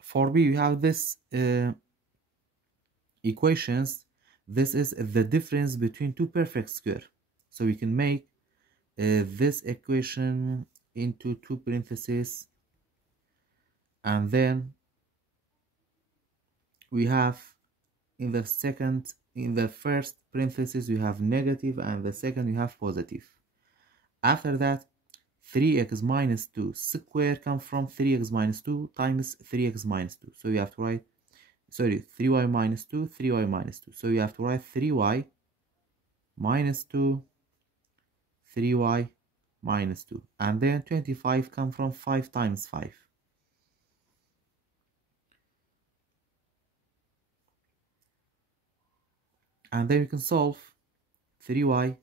For B, we have this equations. This is the difference between two perfect square. So we can make this equation into 2 parentheses, and then we have in the first parenthesis we have negative, and the second you have positive. After that, 3x minus 2 square comes from 3x minus 2 times 3x minus 2. So you have to write, 3y minus 2, 3y minus 2. So you have to write 3y minus 2, 3y minus 2. And then 25 comes from 5 times 5. And then you can solve 3y.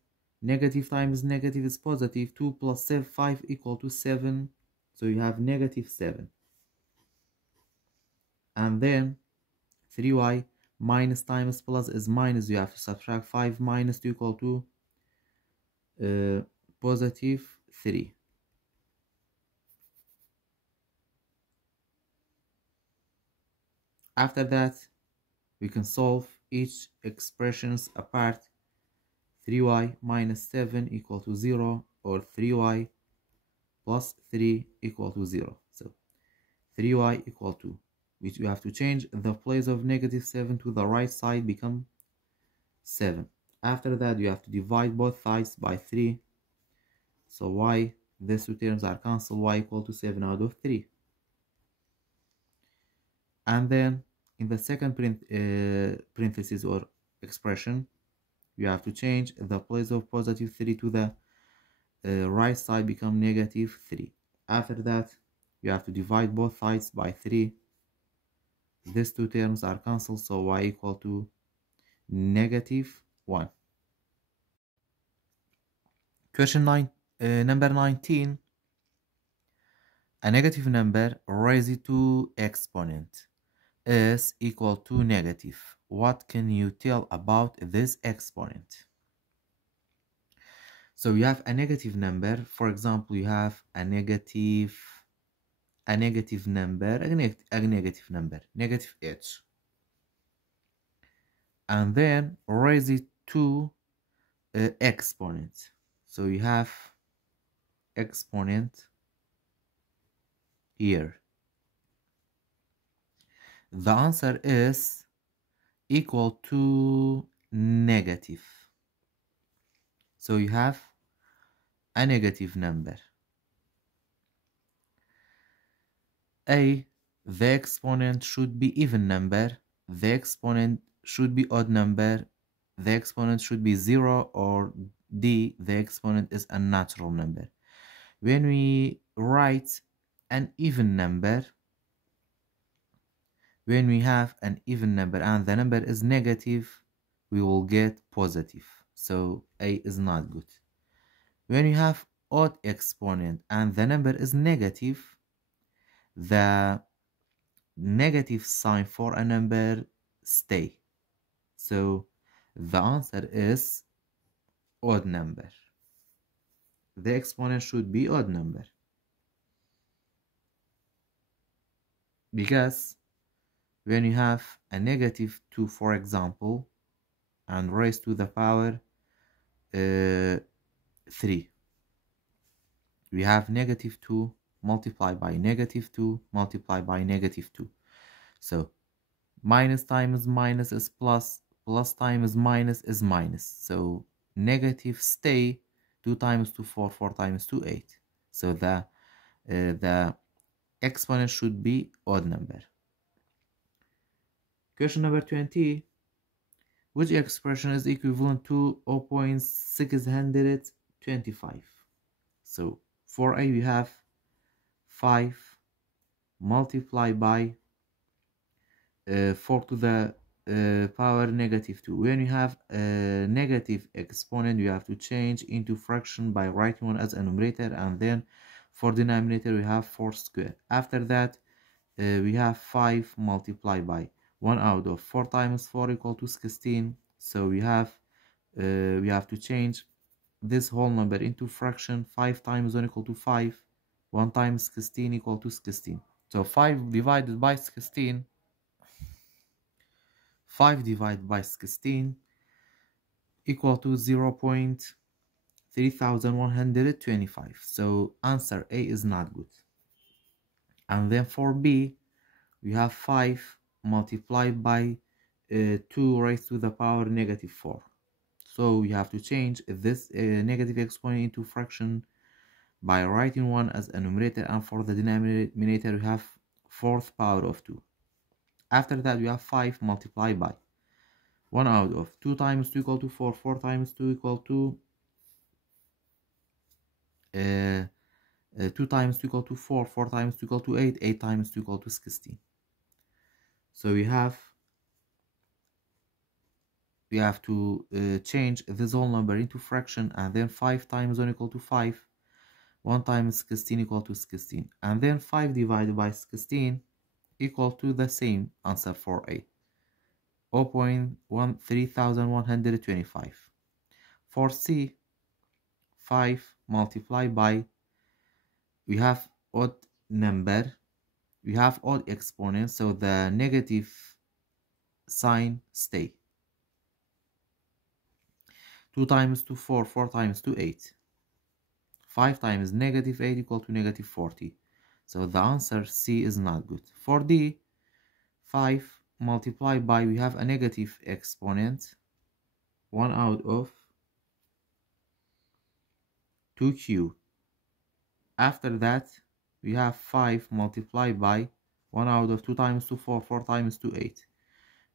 Negative times negative is positive. 2 plus 5 equal to 7. So you have negative 7. And then 3y minus times plus is minus. You have to subtract 5 minus 2 equal to positive 3. After that, we can solve each expressions apart. 3y minus 7 equal to 0, or 3y plus 3 equal to 0. So 3y equal to, which we have to change the place of negative 7 to the right side, become 7. After that, you have to divide both sides by 3. So y, these two terms are cancelled, y equal to 7 out of 3. And then in the second parenthesis or expression, you have to change the place of positive 3 to the right side, become negative 3. After that, you have to divide both sides by 3. These two terms are cancelled, so y equal to negative 1. Question number 19. A negative number raised to exponent is equal to negative. What can you tell about this exponent? So you have a negative number. For example, you have a negative number, negative h, and then raise it to exponent. So you have exponent here. The answer is equal to negative. So you have a negative number. A, the exponent should be even number, the exponent should be odd number, the exponent should be 0, or D, the exponent is a natural number. When we write an even number, when we have an even number and the number is negative, we will get positive. So A is not good. When you have odd exponent and the number is negative, the negative sign for a number stay. So the answer is odd number. The exponent should be odd number, because when you have a negative 2, for example, and raised to the power 3, we have negative 2 multiplied by negative 2 multiplied by negative 2. So minus times minus is plus, plus times minus is minus. So negative stay, 2 times 2 4, 4 times 2 8. So the exponent should be odd number. Question number 20. Which expression is equivalent to 0.625? So for A we have 5 multiplied by 4 to the power negative 2. When you have a negative exponent, you have to change into fraction by writing one as a numerator, and then for denominator we have 4 squared. After that we have 5 multiplied by 1 out of 4 times 4 equal to 16. So we have to change this whole number into fraction. 5 times 1 equal to 5, 1 times 16 equal to 16. So 5 divided by 16, 5 divided by 16 equal to 0.3125. So answer A is not good. And then for B, we have 5 multiplied by 2 raised to the power negative 4. So we have to change this negative exponent into fraction by writing one as a numerator, and for the denominator we have 4th power of 2. After that we have 5 multiplied by 1 out of 2 times 2 equal to 4, 4 times 2 equal to 2 times 2 equal to 4, 4 times 2 equal to 8, 8 times 2 equal to 16. So we have to change this whole number into fraction, and then 5 times 1 equal to 5, 1 times 16 equal to 16, and then 5 divided by 16 equal to the same answer for A, 0.3125. For C, 5 multiplied by, we have odd number, we have odd exponent, so the negative sign stay. 2 times 2 4, 4 times 2 8. 5 times negative 8 equal to negative 40. So the answer C is not good. For D, 5 multiplied by, we have a negative exponent, 1 out of 2q. After that we have 5 multiplied by 1 out of 2 times 2 4, 4 times 2 8.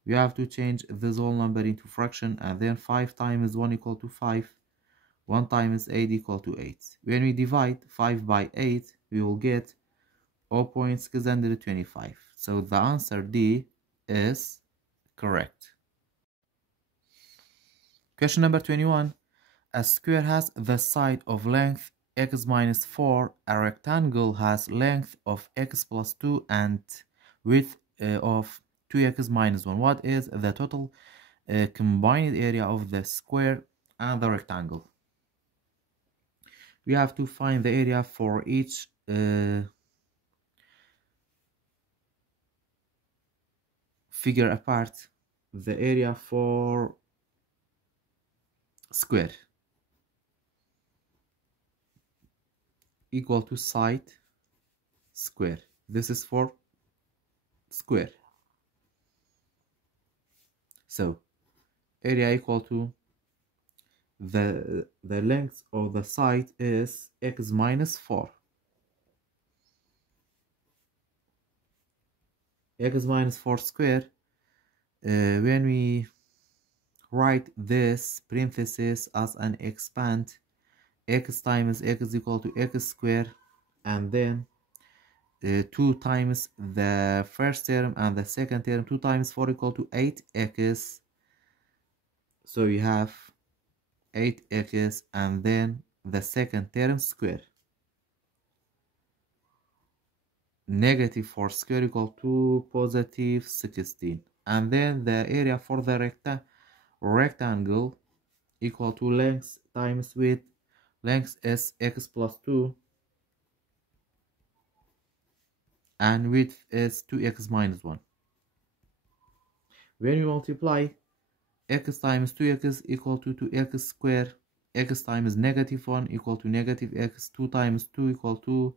We have to change this whole number into fraction, and then 5 times 1 equal to 5, 1 times 8 equal to 8. When we divide 5 by 8, we will get 0.625. So the answer D is correct. Question number 21. A square has the side of length x minus 4. A rectangle has length of x plus 2 and width of 2x minus 1. What is the total combined area of the square and the rectangle? We have to find the area for each figure apart. The area for square equal to side square. This is for square. So area equal to the length of the side is x minus 4. X minus 4 square. When we write this parenthesis as an expand, x times x is equal to x squared, and then 2 times the first term and the second term, 2 times 4 equal to 8x. So you have 8x, and then the second term square. Negative 4 square equal to positive 16. And then the area for the rectangle equal to length times width. Length is x plus 2 and width is 2x minus 1. When you multiply x times 2x equal to 2x squared, x times negative 1 equal to negative x, 2 times 2 equal to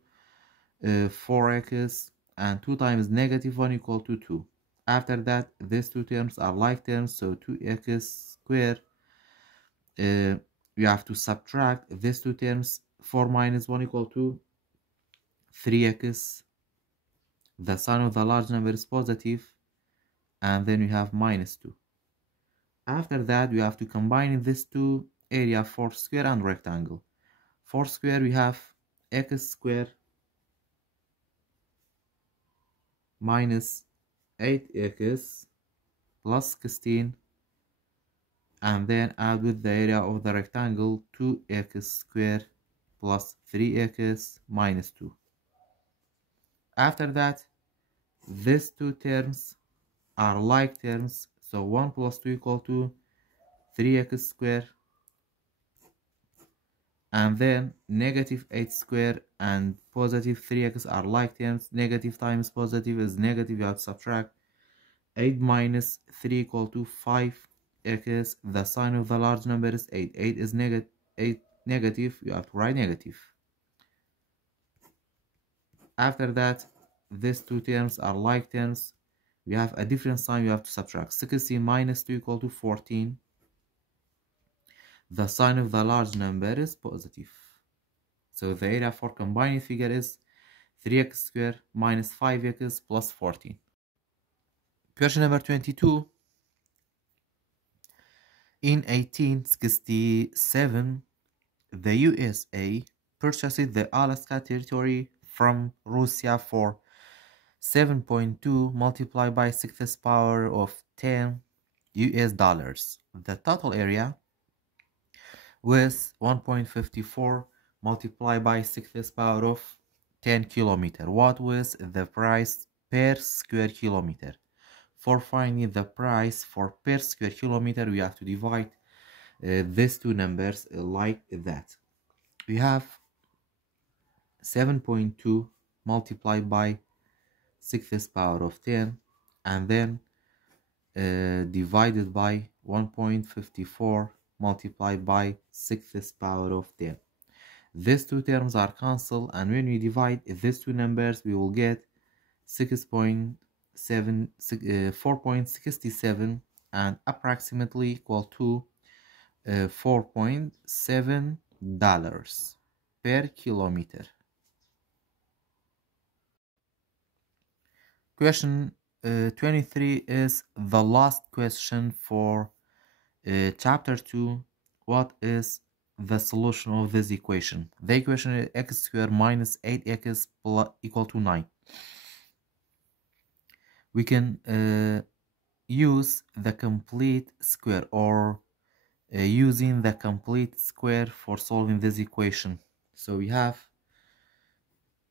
4x, and 2 times negative 1 equal to 2. After that, these two terms are like terms, so 2x squared, you have to subtract these two terms. 4 minus 1 equal to 3x. The sign of the large number is positive, and then you have minus 2. After that, we have to combine these two area for square and rectangle. For square, we have x squared minus 8x plus 16, and then add with the area of the rectangle 2x squared plus 3x minus 2. After that, these two terms are like terms, so 1 plus 2 equal to 3x squared, and then negative 8 squared and positive 3x are like terms. Negative times positive is negative, you have to subtract. 8 minus 3 equal to 5x. The sign of the large number is 8. 8 is negative, you have to write negative. After that, these two terms are like terms. We have a different sign, you have to subtract. 16 minus 2 equal to 14. The sign of the large number is positive. So the area for combining figure is 3x squared minus 5x plus 14. Question number 22. In 1867, the USA purchased the Alaska Territory from Russia for 7.2 multiplied by 6th power of 10 US dollars. The total area was 1.54 multiplied by 6th power of 10 kilometer. What was the price per square kilometer? For finding the price for per square kilometer, we have to divide these two numbers like that. We have 7.2 multiplied by 6th power of 10, and then divided by 1.54 multiplied by 6th power of 10. These two terms are cancelled, and when we divide these two numbers, we will get 4.67 and approximately equal to $4.7 per kilometer. Question 23 is the last question for chapter 2. What is the solution of this equation? The equation is x squared minus 8x equal to 9. We can use the complete square, or using the complete square for solving this equation. So we have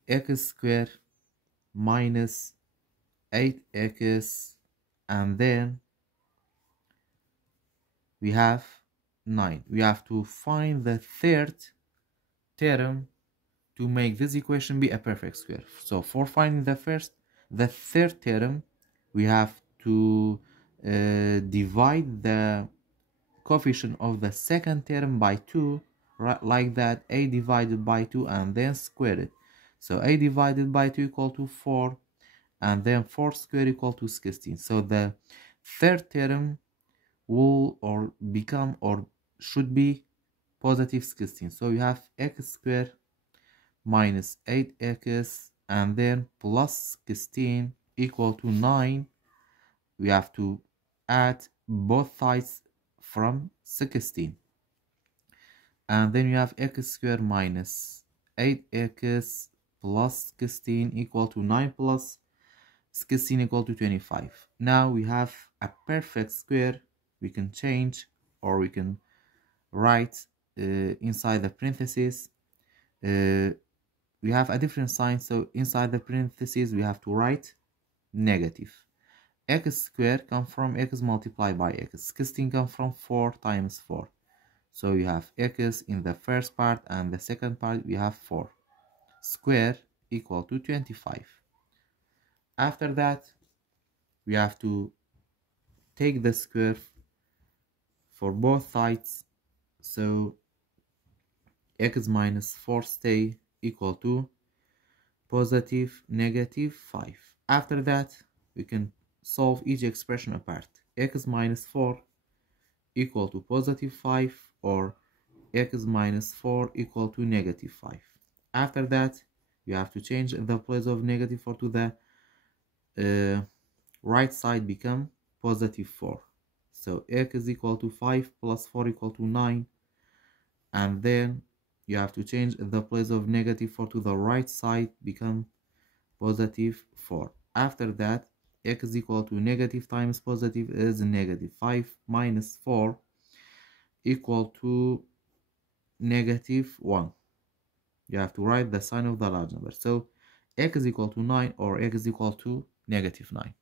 x squared minus 8x, and then we have 9. We have to find the third term to make this equation be a perfect square. So for finding the third term, we have to divide the coefficient of the second term by 2, right, like that, a divided by 2, and then square it. So a divided by 2 equal to 4, and then 4 squared equal to 16. So the third term will should be positive 16. So you have x squared minus 8x and then plus 16 equal to 9. We have to add both sides from 16, and then you have x squared minus 8x plus 16 equal to 9 plus 16 equal to 25. Now we have a perfect square. We can change, or we can write inside the parentheses, we have a different sign, so inside the parentheses we have to write negative. X squared comes from x multiplied by x. 16 comes from 4 times 4. So you have x in the first part, and the second part we have 4. Square equal to 25. After that, we have to take the square for both sides. So x minus 4 stay equal to positive negative 5. After that, we can solve each expression apart. X minus 4 equal to positive 5, or x minus 4 equal to negative 5. After that, you have to change the place of negative 4 to the right side, become positive 4. So x is equal to 5 plus 4 equal to 9. And then you have to change the place of negative 4 to the right side, become positive 4. After that, x is equal to negative times positive is negative 5 minus 4 equal to negative 1. You have to write the sign of the large number. So x is equal to 9, or x is equal to negative 9.